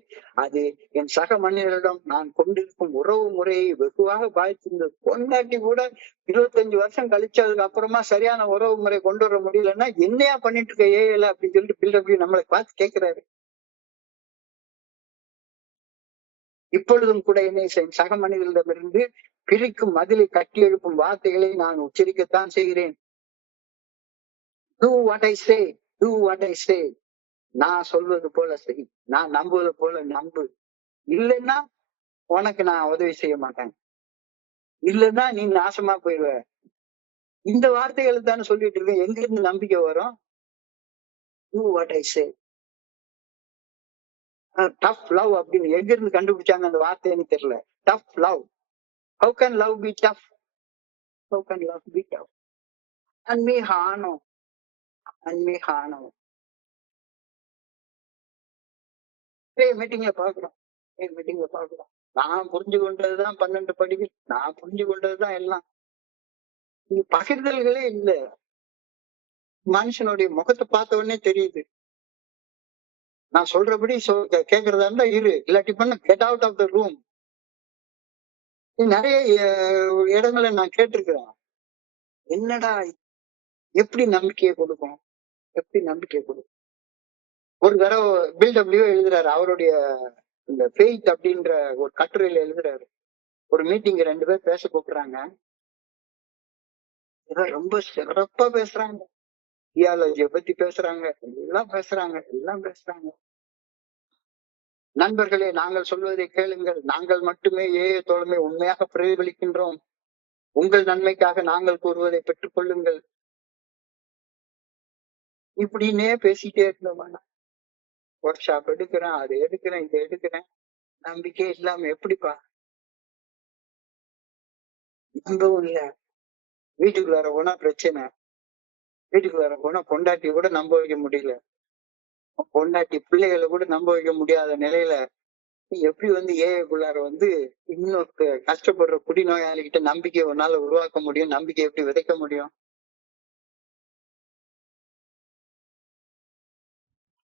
அது என் சக மனிதர்களிடம் நான் கொண்டிருக்கும் உறவு முறையை வெகுவாக பாதித்திருந்தது. கொண்டாட்டி கூட 25 வருஷம் கழிச்சதுக்கு அப்புறமா சரியான உறவு முறை கொண்டு வர முடியலன்னா என்னையா பண்ணிட்டு இருக்க ஏல அப்படின்னு சொல்லிட்டு பில்டபிள்யூ நம்மளை பார்த்து கேட்கிறாரு. இப்பொழுதும் கூட என்னை சக மனிதர்களிடமிருந்து பிரிக்கும் மதிலை கட்டி எழுப்பும் வார்த்தைகளை நான் உச்சரிக்கத்தான் செய்கிறேன். Do what I say, do what I say. நான் சொல்வது போல செய், நான் நம்புவது போல நம்பு. இல்லைன்னா உனக்கு நான் உதவி செய்ய மாட்டேன், இல்லைன்னா நீ நாசமா போயிடுவ. இந்த வார்த்தைகளை தானே சொல்லிட்டு இருக்கேன். எங்க இருந்து நம்பிக்கை வரும்? Do what I say. Tough love அப்படின்னு எங்க இருந்து கண்டுபிடிச்சாங்க அந்த வார்த்தைன்னு தெரியல. Tough love. How can love be tough? How can love be tough? ஆன்மீக ஆணவம். மீட்டிங்ல பாக்குறோம். நான் புரிஞ்சு கொண்டதுதான் 12 படிகள், நான் புரிஞ்சு கொண்டதுதான் எல்லாம். இங்க பகிர்தல்களே இல்ல. மனுஷனுடைய முகத்தை பார்த்த உடனே தெரியுது. நான் சொல்றபடி கேக்குறதா இருந்தா இரு, இல்லாட்டி பண்ண get out of the room. நிறைய இடங்களை நான் கேட்டிருக்கிறேன். என்னடா எப்படி நம்பிக்கையை கொடுக்கும்? ஒரு தடவை பில்டபிள்யூ எழுதுறாரு அவருடைய இந்த ஃபெய்த் அப்படின்ற ஒரு கட்டுரையில எழுதுறாரு. ஒரு மீட்டிங் 2 பேர் பேச கூப்பிடுறாங்க. இவன் ரொம்ப சிறப்பா பேசுறாங்க. தியாலஜிய பத்தி பேசுறாங்க, எல்லாம் பேசுறாங்க. நண்பர்களே, நாங்கள் சொல்வதை கேளுங்கள். நாங்கள் மட்டுமே ஏஏ தோழமை உண்மையாக பிரதிபலிக்கின்றோம். உங்கள் நன்மைக்காக நாங்கள் கூறுவதை பெற்றுக் கொள்ளுங்கள். இப்படின்னே பேசிட்டே இருந்தோம். ஒர்க் ஷாப் எடுக்கிறேன், அதை எடுக்கிறேன், இதை எடுக்கிறேன். நம்பிக்கை இல்லாம எப்படிப்பா? நம்பவும் இல்ல. வீட்டுக்குள்ளார போனா பிரச்சனை. வீட்டுக்குள்ளார போனா பொண்டாட்டி கூட நம்ப வைக்க முடியல. பொண்டாட்டி பிள்ளைகளை கூட நம்ப வைக்க முடியாத நிலையில எப்படி ஏஐக்குள்ளார இன்னொரு கஷ்டப்படுற குடிநோயாளிகிட்ட நம்பிக்கையை உன்னால உருவாக்க முடியும்? நம்பிக்கை எப்படி விதைக்க முடியும்?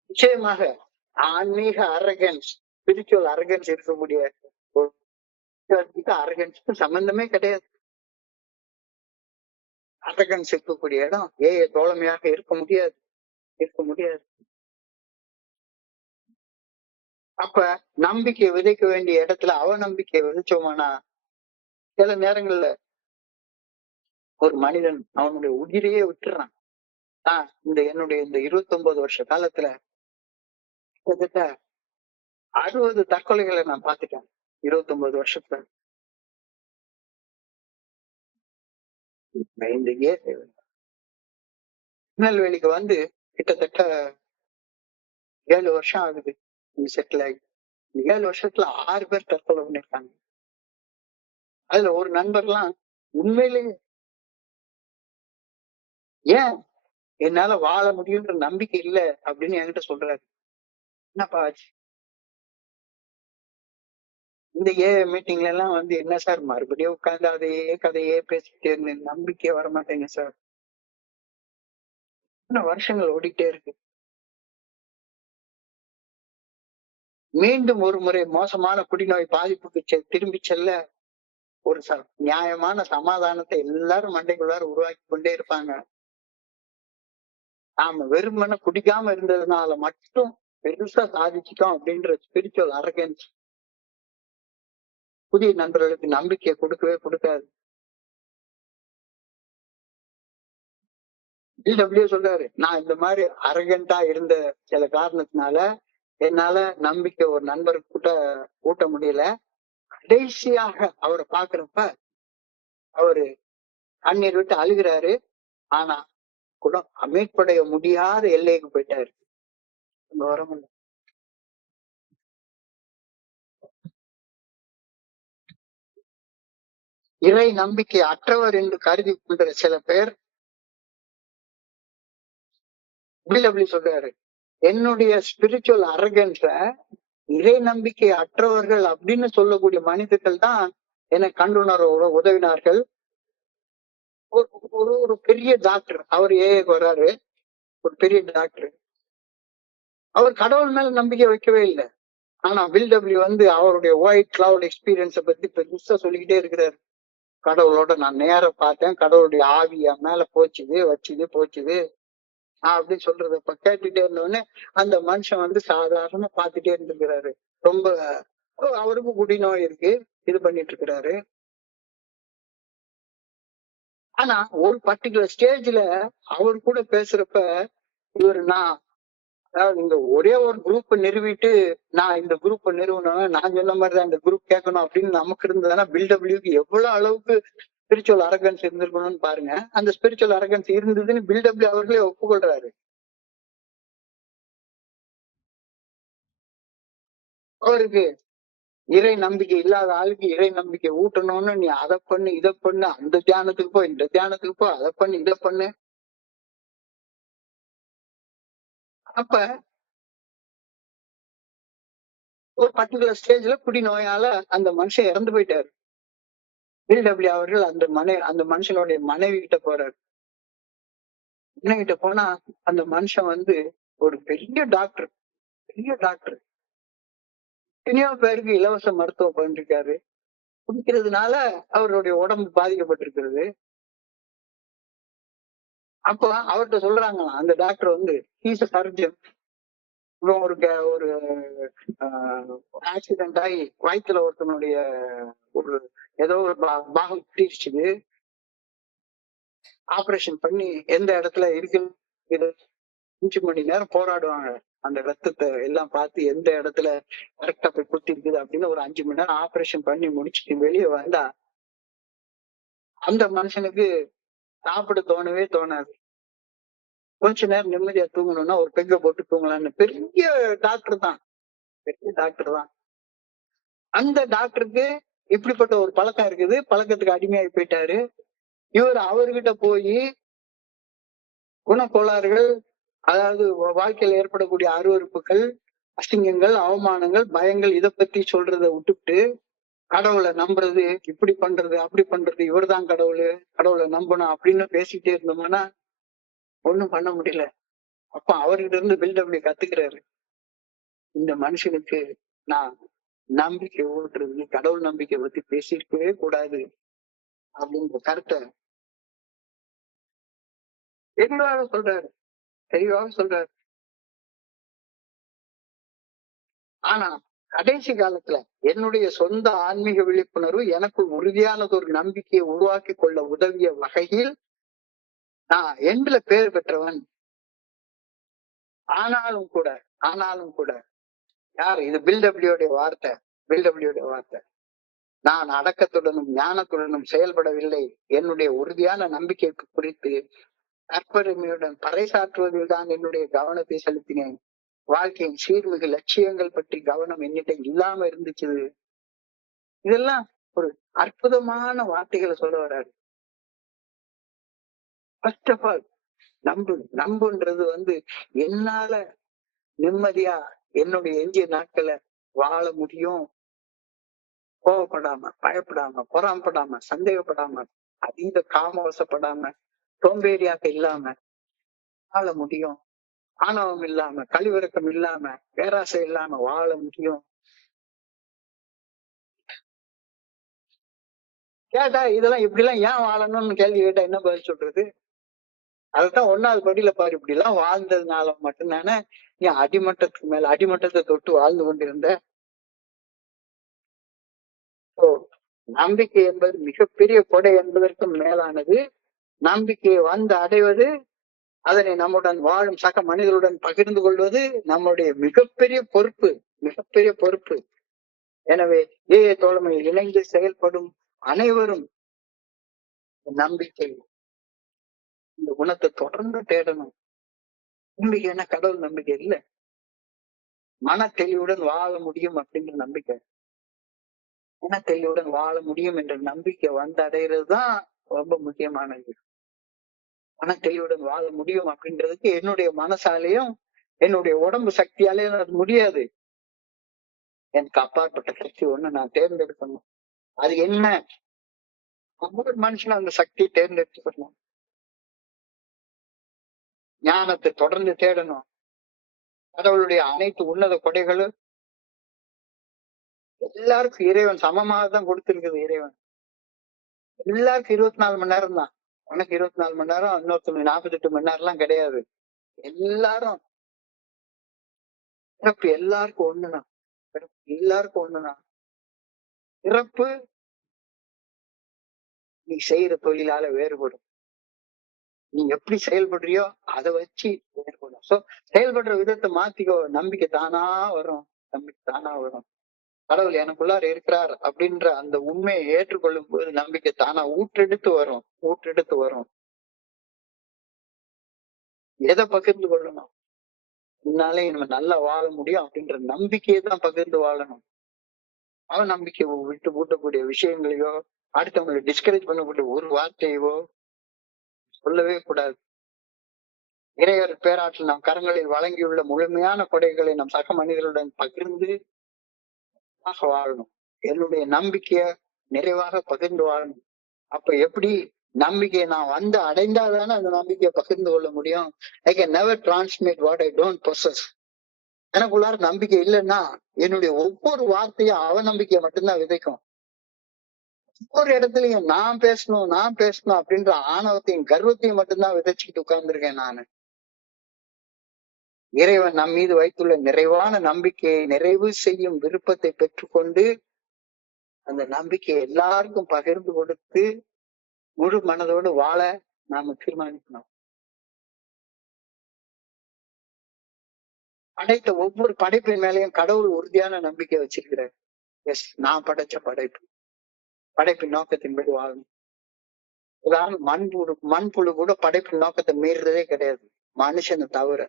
நிச்சயமாக ஆன்மீக அரகன்ஸ், ஸ்பிரிச்சுவல் அரகன்ஸ் இருக்கக்கூடிய அரகன்ஸ்க்கு சம்பந்தமே கிடையாது. அரகன்ஸ் இருக்கக்கூடிய இடம் ஏஐ தோழமையாக இருக்க முடியாது. அப்ப நம்பிக்கை விதைக்க வேண்டிய இடத்துல அவநம்பிக்கை விதைச்சோமானா சில நேரங்கள்ல ஒரு மனிதன் அவனுடைய உயிரையே விட்டுறான். என்னுடைய இந்த 29 வருஷ காலத்துல கிட்டத்தட்ட 60 தற்கொலைகளை நான் பார்த்துட்டேன். 29 வருஷத்துல. இந்த திருநெல்வேலிக்கு கிட்டத்தட்ட 7 வருஷம் ஆகுது செட்டில் ஆகி. 7 வருஷத்துல 6 பேர் தற்கொலை பண்ணிருக்காங்க. அதுல ஒரு நண்பர்லாம் உண்மையிலேயே ஏன் என்னால வாழ முடியுன்ற நம்பிக்கை இல்ல அப்படின்னு என்கிட்ட சொல்றாரு. என்னப்பா ஆச்சு? இந்த மீட்டிங்ல எல்லாம் என்ன சார் மறுபடியும் உட்கார்ந்து அதையே கதையே பேசிட்டே இருந்தேன், நம்பிக்கையே வரமாட்டேங்க சார். இன்னும் வருஷங்கள் ஓடிட்டே இருக்கு. மீண்டும் ஒரு முறை மோசமான குடிநோய் பாதிப்புக்கு திரும்பி செல்ல ஒரு நியாயமான சமாதானத்தை எல்லாரும் மண்டைக்குள்ளார உருவாக்கி கொண்டே இருப்பாங்க. நாம வெறுமன குடிக்காம இருந்ததுனால மட்டும் பெருசா சாதிச்சிட்டோம் அப்படின்ற ஸ்பிரிச்சுவல் அரகன்ஸ் புதிய நண்பர்களுக்கு நம்பிக்கையை கொடுக்கவே கொடுக்காது. பிடபிள்யூ சொல்றாரு, நான் இந்த மாதிரி அரகண்டா இருந்த சில காரணத்தினால என்னால நம்பிக்கை ஒரு நண்பருக்கு கூட ஊட்ட முடியல. கடைசியாக அவரை பாக்குறப்ப அவரு கண்ணீர் விட்டு அழுகிறாரு. ஆனா கூட மீட்படைய முடியாத எல்லைக்கு போயிட்டாரு. வரமில்லை. இறை நம்பிக்கை அற்றவர் என்று கருதி கொண்ட சில பேர் பிடபிள்யூ சொல்றாரு, என்னுடைய ஸ்பிரிச்சுவல் அரகன்ஸ இறை நம்பிக்கை அற்றவர்கள் அப்படின்னு சொல்லக்கூடிய மனிதர்கள் தான் எனக்கு கண்டுணர உதவினார்கள். ஒரு பெரிய டாக்டர், அவர் வர்றாரு, ஒரு பெரிய டாக்டர். அவர் கடவுள் மேல நம்பிக்கை வைக்கவே இல்லை. ஆனா பில்டபிள்யூ அவருடைய ஒயிட் கிளவுட் எக்ஸ்பீரியன்ஸ பத்தி பெருசா சொல்லிக்கிட்டே இருக்கிறாரு. கடவுளோட நான் நேர பார்த்தேன், கடவுளுடைய ஆவி என் மேல போச்சுது அப்படின்னு சொல்றத கேட்டுட்டே இருந்தோடனே அந்த மனுஷன் சாதாரண பாத்துட்டே இருந்திருக்கிறாரு. ரொம்ப அவருக்கு குடிநோய் இருக்கு, இது பண்ணிட்டு இருக்கிறாரு. ஆனா ஒரு பர்டிகுலர் ஸ்டேஜ்ல அவர் கூட பேசுறப்ப இவரு அதாவது இந்த ஒரே ஒரு குரூப் நிறுவிட்டு நான் இந்த குரூப் நிறுவனம், நான் சொன்ன மாதிரிதான் இந்த குரூப் கேட்கணும் அப்படின்னு நமக்கு இருந்ததுன்னா பில்டபிள்யூக்கு எவ்வளவு அளவுக்கு ஸ்பிரிச்சுவல் அரகன்ஸ் இருந்திருக்கணும்னு பாருங்க. அந்த ஸ்பிரிச்சுவல் அரகன்ஸ் இருந்ததுன்னு பில்டபிள்யூ அவர்களே ஒப்புக்கொள்றாரு. அவருக்கு இறை நம்பிக்கை இல்லாத ஆளுக்கு இறை நம்பிக்கை ஊட்டணும்னு நீ அதை பண்ணு, இதை பண்ணு, அந்த தியானத்துக்கு போ, இந்த தியானத்துக்கு போ, அதை பண்ணு, இதை பண்ணு. அப்ப ஒரு பர்டிகுலர் ஸ்டேஜ்ல குடிநோயால அந்த மனுஷன் இறந்து போயிட்டாரு. பிடபிள்யூ அவர்கள் அந்த மனுஷனுடைய மனைவி கிட்ட போறாரு. மனைவி கிட்ட போனா அந்த மனுஷன் ஒரு பெரிய டாக்டர். எத்தனையோ பேருக்கு இலவச மருத்துவம் பண்ணிருக்காரு. குடிக்கிறதுனால அவருடைய உடம்பு பாதிக்கப்பட்டிருக்கிறது. அப்போ அவர்கிட்ட சொல்றாங்களாம், அந்த டாக்டர் ஹீஸ் அ சர்ஜன். இவன் ஒரு ஆக்சிடென்ட் ஆகி வயிற்றுல ஒருத்தனுடைய ஒரு ஏதோ ஒரு பாகம் குட்டிருச்சுது. ஆபரேஷன் பண்ணி எந்த இடத்துல இருக்கு 5 மணி நேரம் போராடுவாங்க. அந்த ரத்தத்தை எல்லாம் பார்த்து எந்த இடத்துல கரெக்டா போய் குத்தி இருக்குது அப்படின்னு ஒரு 5 மணி நேரம் ஆபரேஷன் பண்ணி முடிச்சுட்டு வெளியே வந்தா அந்த மனுஷனுக்கு சாப்பிட தோணவே தோணாது. கொஞ்ச நேரம் நிம்மதியா தூங்கணும்னா ஒரு பெங்க போட்டு தூங்கலாம்னு பெரிய டாக்டர் தான், பெரிய டாக்டர் தான். அந்த டாக்டருக்கு இப்படிப்பட்ட ஒரு பழக்கம் இருக்குது, பழக்கத்துக்கு அடிமையாகி போயிட்டாரு. இவர் அவர்கிட்ட போய் குணக்கோளாறுகள், அதாவது வாழ்க்கையில் ஏற்படக்கூடிய அருவறுப்புகள், அசிங்கங்கள், அவமானங்கள், பயங்கள் இதை பத்தி சொல்றதை விட்டுவிட்டு கடவுளை நம்புறது, இப்படி பண்றது, அப்படி பண்றது, இவர்தான் கடவுள், கடவுளை நம்பணும் அப்படின்னு பேசிட்டே இருந்தோம்னா ஒண்ணும் பண்ண முடியல. அப்ப அவர்கிட்ட இருந்து பில்டபிள்யூ கத்துக்கிறாரு. இந்த மனுஷனுக்கு நான் நம்பிக்கை ஊட்டுறது, கடவுள் நம்பிக்கை பத்தி பேசியிருக்கவே கூடாது அப்படின்ற கருத்தை தெளிவாக சொல்றாரு, தெளிவாக சொல்றாரு. ஆனா கடைசி காலத்துல என்னுடைய சொந்த ஆன்மீக விழிப்புணர்வு எனக்கு உறுதியானது ஒரு நம்பிக்கையை உருவாக்கி கொள்ள உதவிய வகையில் நான் எண்டுல பேர் பெற்றவன். ஆனாலும் கூட யார் இது? பில்டபிள்யூடைய வார்த்தை, பில்டபிள்யூடைய வார்த்தை. நான் அடக்கத்துடனும் ஞானத்துடனும் செயல்படவில்லை. என்னுடைய உறுதியான நம்பிக்கை குறித்து தற்பெருமையுடன் பறைசாற்றுவதில் தான் என்னுடைய கவனத்தை செலுத்தினேன். வாழ்க்கையின் சீர்மிகு லட்சியங்கள் பற்றி கவனம் என்னிட்ட இல்லாம இருந்துச்சு. இதெல்லாம் ஒரு அற்புதமான வார்த்தைகளை சொல்ல வர்றாரு. ஃபர்ஸ்ட் ஆஃப் ஆல் நம்புன்றது என்னால நிம்மதியா என்னுடைய எஞ்சிய நாட்களை வாழ முடியும். கோவப்படாம, பயப்படாம, பொறாமப்படாம, சந்தேகப்படாம, அதீத காமவசப்படாம, சோம்பேறியாக இல்லாம வாழ முடியும். ஆணவம் இல்லாம, கழிவிறக்கம் இல்லாம, பேராசை இல்லாம வாழ முடியும். கேட்டா இதெல்லாம் இப்படி எல்லாம் ஏன் வாழணும்னு கேள்வி கேட்டா என்ன பதில் சொல்றது? அதுதான் 1வது படியில பாரு, இப்படி எல்லாம் வாழ்ந்ததுனால மட்டும்தானே நீ அடிமட்டத்துக்கு மேல அடிமட்டத்தை தொட்டு வாழ்ந்து கொண்டிருந்த. நம்பிக்கை என்பது மிகப்பெரிய கொடை என்பதற்கும் மேலானது. நம்பிக்கையை அடைவது, அதனை நம்முடன் வாழும் சக மனிதர்களுடன் பகிர்ந்து கொள்வது நம்முடைய மிகப்பெரிய பொறுப்பு, மிகப்பெரிய பொறுப்பு. எனவே தோழமையில் இணைந்து செயல்படும் அனைவரும் நம்பிக்கை, இந்த குணத்தை தொடர்ந்து தேடணும். நம்பிக்கை என்ன கடவுள் நம்பிக்கை இல்ல, மன தெளிவுடன் வாழ முடியும் அப்படிங்கிற நம்பிக்கை. மன தெளிவுடன் வாழ முடியும் என்ற நம்பிக்கை அடைகிறது தான் ரொம்ப முக்கியமானது. மன தெளிவுடன் வாழ முடியும் அப்படின்றதுக்கு என்னுடைய மனசாலையும் என்னுடைய உடம்பு சக்தியாலே அது முடியாது. எனக்கு அப்பாற்பட்ட சக்தி ஒண்ணு நான் தேர்ந்தெடுக்கணும். அது என்ன? ஒவ்வொரு மனுஷனும் அந்த சக்தியை தேர்ந்தெடுத்துக்கணும். ஞானத்தை தொடர்ந்து தேடணும். கடவுளுடைய அனைத்து உன்னத கொடைகளும் எல்லாருக்கும் இறைவன் சமமாக தான் கொடுத்திருக்குது. இறைவன் எல்லாருக்கும் 24 மணி நேரம் தான். உனக்கு 24 மணி நேரம், இன்னொருத்தவங்க 48 மணி நேரம் எல்லாம் கிடையாது. எல்லாரும் பிறப்பு எல்லாருக்கும் ஒண்ணுதான். எல்லாருக்கும் ஒண்ணுதான். பிறப்பு நீ செய்யற தொழிலால வேறுபடும். நீ எப்படி செயல்படுறியோ அதை வச்சு வேறுபடும். சோ செயல்படுற விதத்தை மாத்திக்கோ. நம்பிக்கை தானா வரும், நம்பிக்கை தானா வரும். கடவுள் எனக்குள்ளார இருக்கிறார் அப்படின்ற அந்த உண்மையை ஏற்றுக்கொள்ளும் போது நம்பிக்கை தானா ஊற்றெடுத்து வரும். எதை பகிர்ந்து கொள்ளணும்? இதனாலே நம்ம நல்லா வாழ முடியும் அப்படின்ற நம்பிக்கையை தான் பகிர்ந்து வாழணும். அவன் நம்பிக்கை விட்டு பூட்டக்கூடிய விஷயங்களையோ, அடுத்தவங்களை டிஸ்கரேஜ் பண்ணக்கூடிய ஒரு வார்த்தையோ சொல்லவே கூடாது. இறையர் பேராற்றல் நம் கரங்களில் வழங்கியுள்ள முழுமையான கொடைகளை நம் சக மனிதர்களுடன் பகிர்ந்து வாழணும். என்னுடைய நம்பிக்கைய நிறைவாக பகிர்ந்து வாழணும். அப்ப எப்படி நம்பிக்கையை நான் அடைந்தாதானே அந்த நம்பிக்கையை பகிர்ந்து கொள்ள முடியும். I can never transmit what I don't possess. எனக்குள்ளார நம்பிக்கை இல்லைன்னா என்னுடைய ஒவ்வொரு வார்த்தையும் அவநம்பிக்கையை மட்டும்தான் விதைக்கும். ஒவ்வொரு இடத்துலயும் நான் பேசணும் அப்படின்ற ஆணவத்தையும் கர்வத்தையும் மட்டும்தான் விதைச்சுக்கிட்டு உட்கார்ந்துருக்கேன் நானு. இறைவன் நம் மீது வைத்துள்ள நிறைவான நம்பிக்கையை நிறைவு செய்யும் விருப்பத்தை பெற்றுக்கொண்டு அந்த நம்பிக்கையை எல்லாருக்கும் பகிர்ந்து கொடுத்து முழு மனதோடு வாழ நாம தீர்மானிக்கணும். படைத்த ஒவ்வொரு படைப்பின் மேலேயும் கடவுள் உறுதியான நம்பிக்கை வச்சிருக்கிறார். எஸ், நான் படைச்ச படைப்பு, படைப்பின் நோக்கத்தின்படி வாழணும். உதாரணம், மண்புழு கூட படைப்பின் நோக்கத்தை மீறுறதே கிடையாது, மனுஷனை தவிர.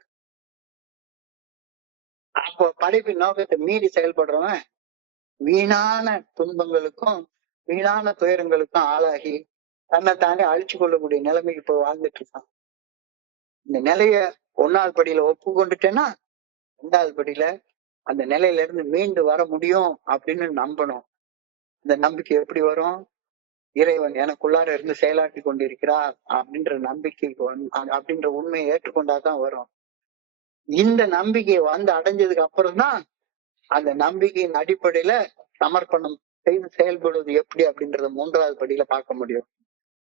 அப்போ படைப்பின் நோக்கத்தை மீறி செயல்படுறவன் வீணான துன்பங்களுக்கும் வீணான துயரங்களுக்கும் ஆளாகி தன்னைத்தானே அழிச்சு கொள்ளக்கூடிய நிலைமைக்கு இப்போ வாழ்ந்துட்டு இருக்கான். இந்த நிலைய 1வது படியில ஒப்புக்கொண்டுட்டேன்னா 2வது படியில அந்த நிலையில இருந்து மீண்டு வர முடியும் அப்படின்னு நம்பணும். இந்த நம்பிக்கை எப்படி வரும்? இறைவன் எனக்குள்ளார இருந்து செயலாற்றி கொண்டிருக்கிறார் அப்படின்ற நம்பிக்கைக்கு அப்படின்ற உண்மையை ஏற்றுக்கொண்டாதான் வரும். இந்த நம்பிக்கை வந்து அடைஞ்சதுக்கு அப்புறம் தான் அந்த நம்பிக்கையின் அடிப்படையில சமர்ப்பணம் செய்து செயல்படுவது எப்படி அப்படின்றத 3வது படியில பார்க்க முடியும்.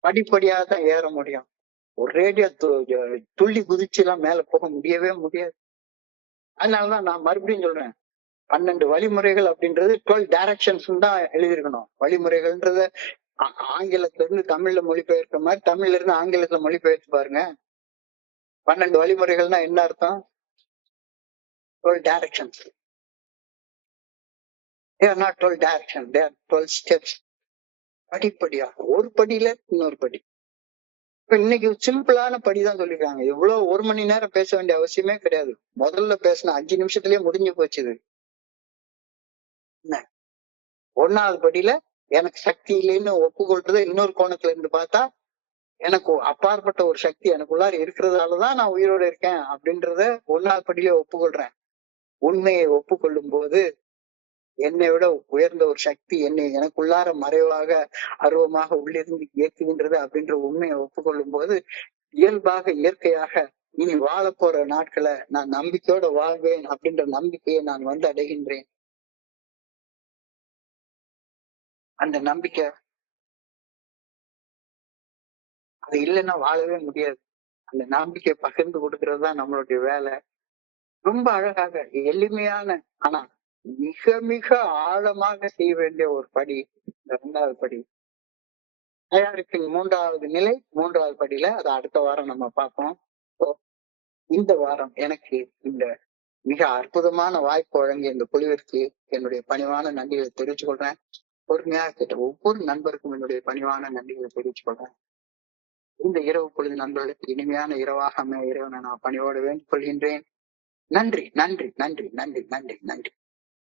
படிப்படியாக தான் ஏற முடியும். ஒரேடியா துள்ளி குதிச்சு எல்லாம் மேல போக முடியவே முடியாது. அதனாலதான் நான் மறுபடியும் சொல்றேன், 12 வழிமுறைகள் அப்படின்றது 12 டைரக்ஷன்ஸ் தான் எழுதியிருக்கணும். வழிமுறைகள்ன்றத ஆங்கிலத்துல இருந்து தமிழ்ல மொழிபெயர்க்கிற மாதிரி தமிழ்ல இருந்து ஆங்கிலத்துல மொழிபெயர்த்து பாருங்க. 12 வழிமுறைகள்னா என்ன அர்த்தம்? 12 directions. They are not 12 directions, they are 12 steps. படிப்படியா ஒரு படியில இன்னொரு படி. இப்ப இன்னைக்கு சிம்பிளான படிதான் சொல்லிருக்காங்க. எவ்வளவு 1 மணி நேரம் பேச வேண்டிய அவசியமே கிடையாது. முதல்ல பேசின 5 நிமிஷத்துலயே முடிஞ்சு போச்சு. என்ன 1வது படியில எனக்கு சக்தி இல்லைன்னு ஒப்புக்கொள்றத இன்னொரு கோணத்துல இருந்து பார்த்தா, எனக்கு அப்பாற்பட்ட ஒரு சக்தி எனக்குள்ளார இருக்கிறதாலதான் நான் உயிரோட இருக்கேன் அப்படின்றத 1வது படியில ஒப்புக்கொள்றேன். உண்மையை ஒப்புக்கொள்ளும் போது என்னை விட உயர்ந்த ஒரு சக்தி என்னை எனக்குள்ளார மறைவாக அருவமாக உள்ளிருந்து இயக்குகின்றது அப்படின்ற உண்மையை ஒப்புக்கொள்ளும் போது இயல்பாக இயற்கையாக இனி வாழ போற நாட்களை நான் நம்பிக்கையோட வாழ்வேன் அப்படின்ற நம்பிக்கையை நான் வந்து அடைகின்றேன். அந்த நம்பிக்கை அது இல்லைன்னா வாழவே முடியாது. அந்த நம்பிக்கையை பகிர்ந்து கொடுக்கறது தான் நம்மளுடைய வேலை. ரொம்ப அழகாக எளிமையான ஆனா மிக மிக ஆழமாக செய்ய வேண்டிய ஒரு படி இந்த 2வது படி. தயாரிப்பின் 3வது நிலை 3வது படியில அதை அடுத்த வாரம் நம்ம பார்ப்போம். இந்த வாரம் எனக்கு இந்த மிக அற்புதமான வாய்ப்பு வழங்கிய இந்த குழுவிற்கு என்னுடைய பணிவான நன்றிகளை தெரிவித்துக் கொள்றேன். பொறுமையாக கேட்ட ஒவ்வொரு நண்பருக்கும் என்னுடைய பணிவான நன்றிகளை தெரிவித்துக் கொள்றேன். இந்த இரவு பொழுது நண்பர்களுக்கு இனிமையான இரவாக அமைய இறைவனை நான் பணியோடு வேண்டிக் கொள்கின்றேன். நன்றி, நன்றி, நன்றி, நன்றி, நன்றி, நன்றி.